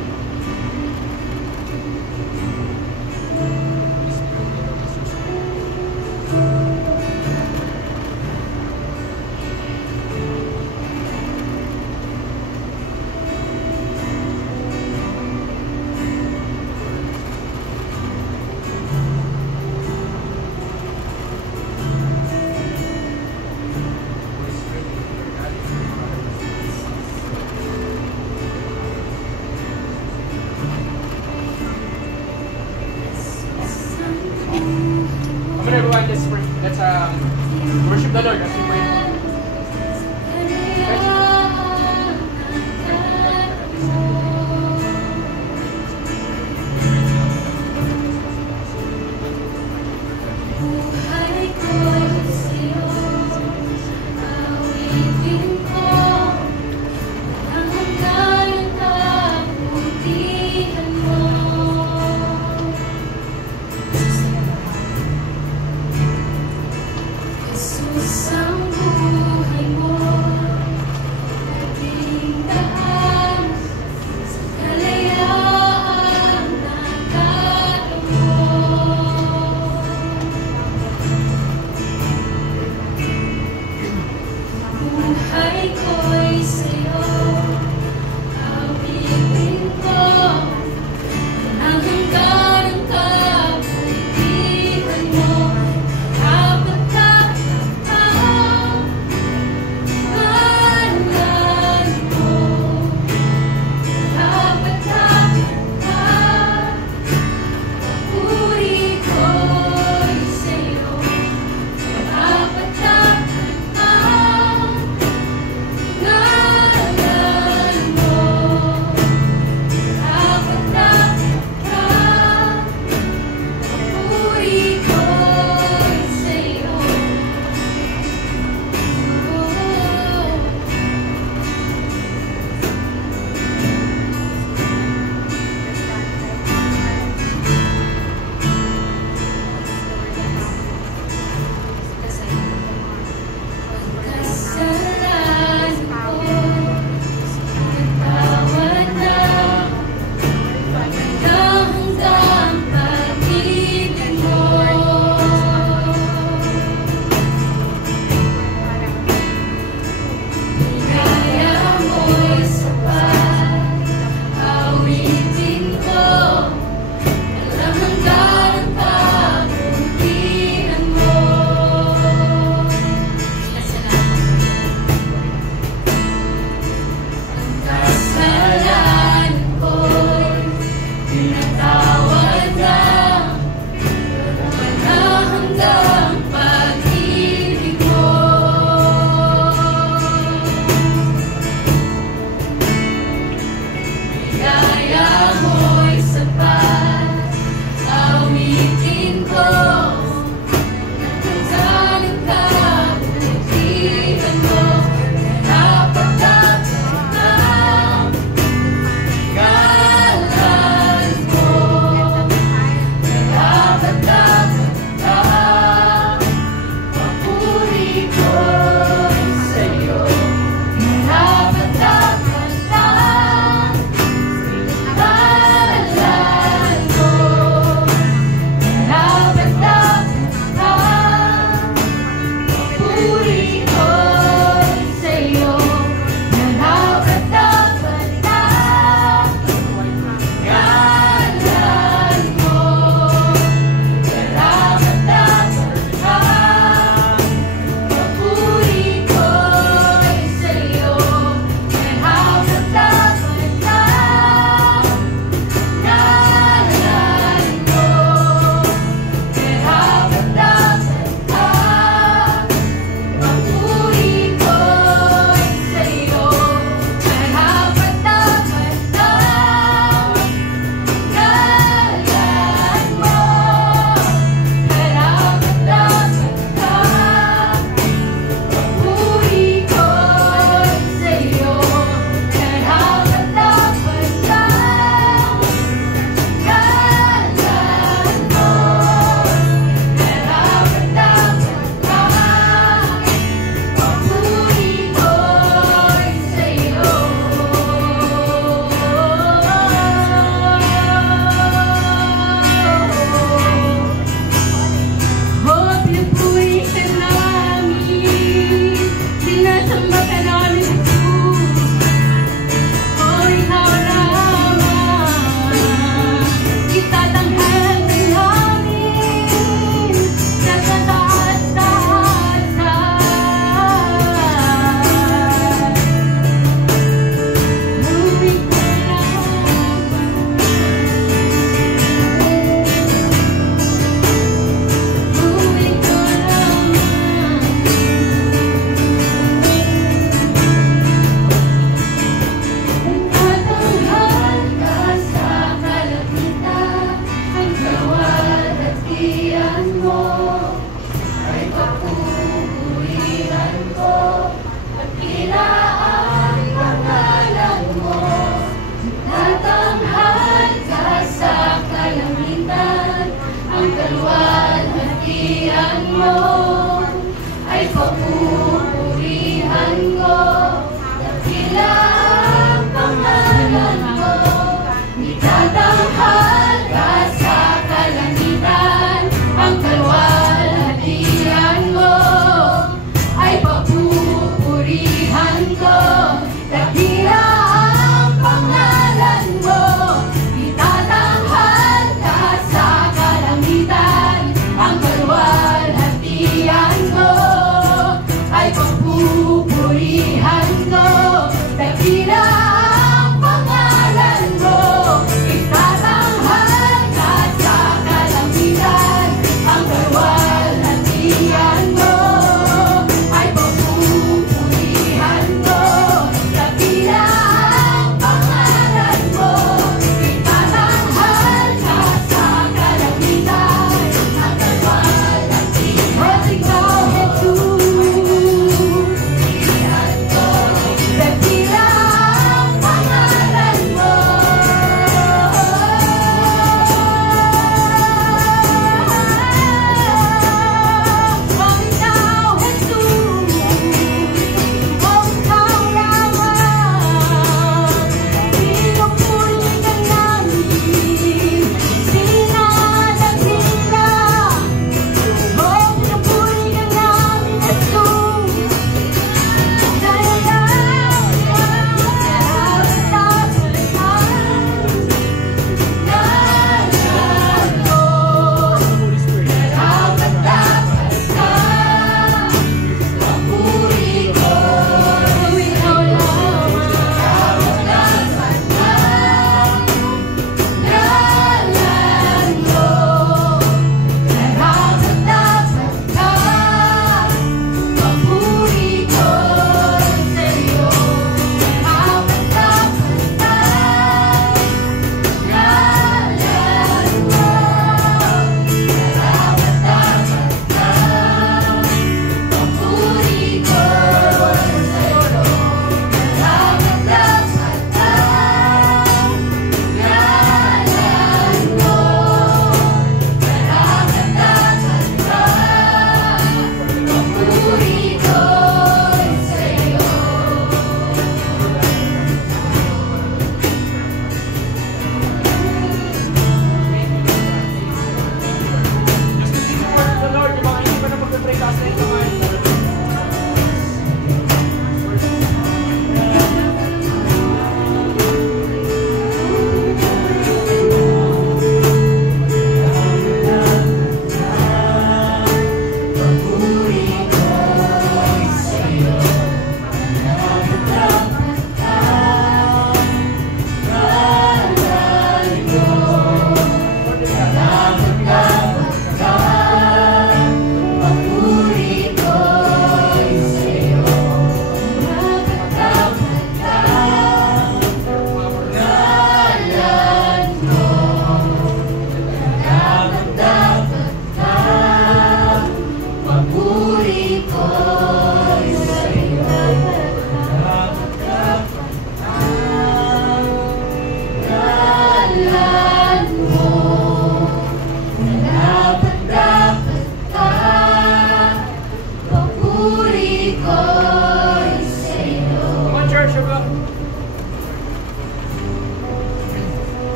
worship God.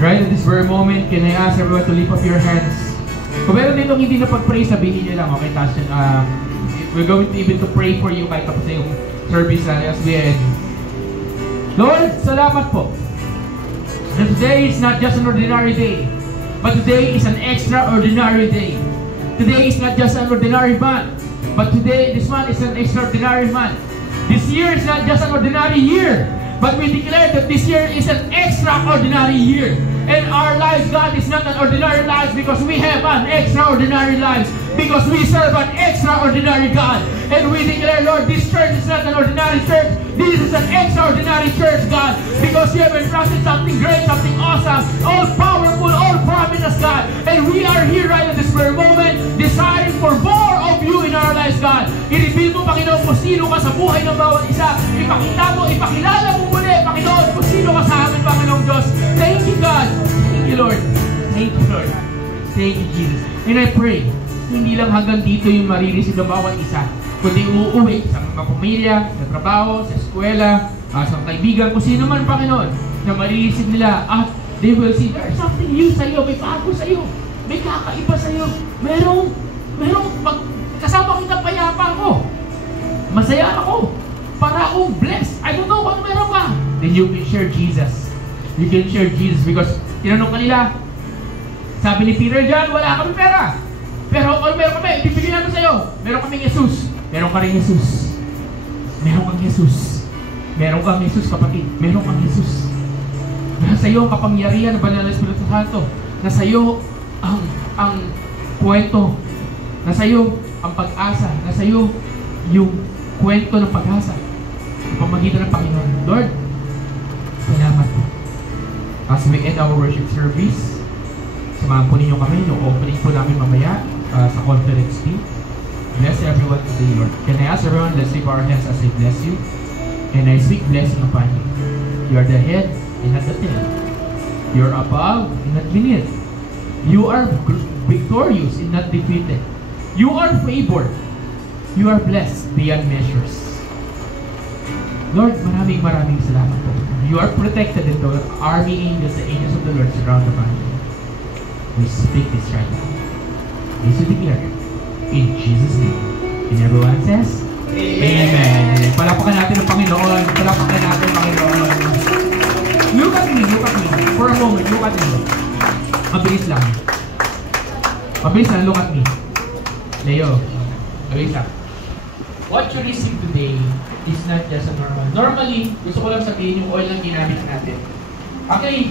Right at this very moment, can I ask everyone to lift up your hands? Kung meron ditong hindi na pag-pray, sabihin nyo lang, okay? Tapos we're going to even to pray for you kahit tapos na yung service as we end. Lord, salamat po. And today is not just an ordinary day, but today is an extraordinary day. Today is not just an ordinary month, but today, this month is an extraordinary month. This year is not just an ordinary year, but we declare that this year is an extraordinary year. And our lives, God, is not an ordinary life because we have an extraordinary life. Because we serve an extraordinary God. And we declare, Lord, this church is not an ordinary church. This is an extraordinary church, God. Because you have entrusted something great, something awesome, all powerful, all prominent, God. And we are here right at this very moment, desiring for more of you in our lives, God. I-reveal mo, Panginoon, kung sino ka sa buhay ng bawat isa. Ipakita mo, ipakilala mo muli, Panginoon, kung sino ka sa amin, Panginoong Diyos. Thank you, God. Thank you, Lord. Thank you, Lord. Thank you, Jesus. And I pray, hindi lang hanggang dito yung marireceive ng bawat isa, kundi uuwi sa mga pamilya, sa trabaho, sa eskwela, sa kaibigan, kung sino man, Panginoon, na marilisip nila, they will see, there's something new sa'yo, may bago sa'yo, may kakaiba sa'yo, merong, kasama kita payapa ako, masaya ako, para akong blessed, I don't know kung meron ka. Then you can share Jesus. You can share Jesus because, tinanong kanila, sabi ni Peter dyan, wala kami pera. Pero kung meron kami, ibibigay namin sa'yo. Meron kaming Jesus. Meron ka rin Jesus. Meron kang Jesus. Meron kang Jesus, kapatid. Meron kang Jesus. Nasa iyo ang kapangyarihan ng Banal na Espiritu Santo. Nasa iyo ang kwento. Nasa iyo ang pag-asa. Nasa iyo yung kwento ng pag-asa. Sa pamagitan ng Panginoon. Lord, salamat po. As we end our worship service, samahan po ninyo kami yung opening po namin mamaya sa conference team. Bless everyone today, Lord. Can I ask everyone, let's lift our hands as I bless you. And I speak blessing upon you. You are the head and not the tail. You are above and not beneath. You are victorious and not defeated. You are favored. You are blessed beyond measures. Lord, maraming salamat po. You are protected in the army angels, the angels of the Lord surround upon you. We speak this right now. This we declare in Jesus' name. And everyone says, Amen. Palapakan natin ang Panginoon. Palapakan natin ang Panginoon. Look at me. For a moment, look at me. Mabilis lang. Look at me. Leo, mabilis lang. What you receive today is not just a normal. Normally, gusto ko lang sabihin yung oil lang ginamit natin. Actually,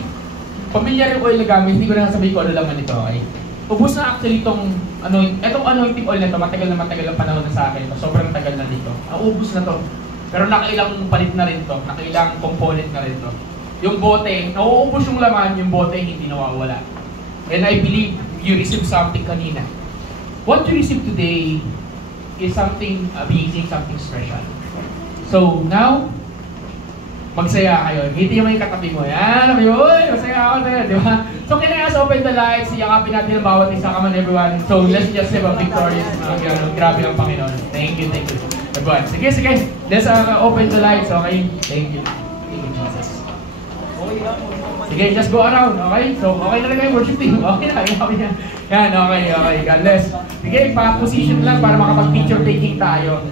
pamilyar yung oil na gamit, hindi ko na sasabihin ko ano lang nito, okay? Ubus na actually itong anointing oil na ito, matagal na panahon na sa akin. Sobrang tagal na dito. Ubus na to. Pero nakailang palit na rin to, nakailang component na rin to. Yung bote, nauubos yung laman, yung bote hindi nawawala. And I believe you received something kanina. What you receive today is something amazing, something special. So now, magsaya kayo. Ngiti mo yung katabi mo. Yan, sabi mo, uy, masaya ako sa'yo, di ba? So, can I ask open the lights? Yakapin natin ang bawat isa. Come on, everyone. So, let's just have a victorious. Grabe ang Panginoon. Thank you. Everyone. Sige. Let's open the lights, okay? Thank you. Thank you, Jesus. Sige, just go around, okay? So, okay na lang yung worship team. Okay na. Yan, okay. God bless. Sige, pa-position lang para makapag-picture taking tayo.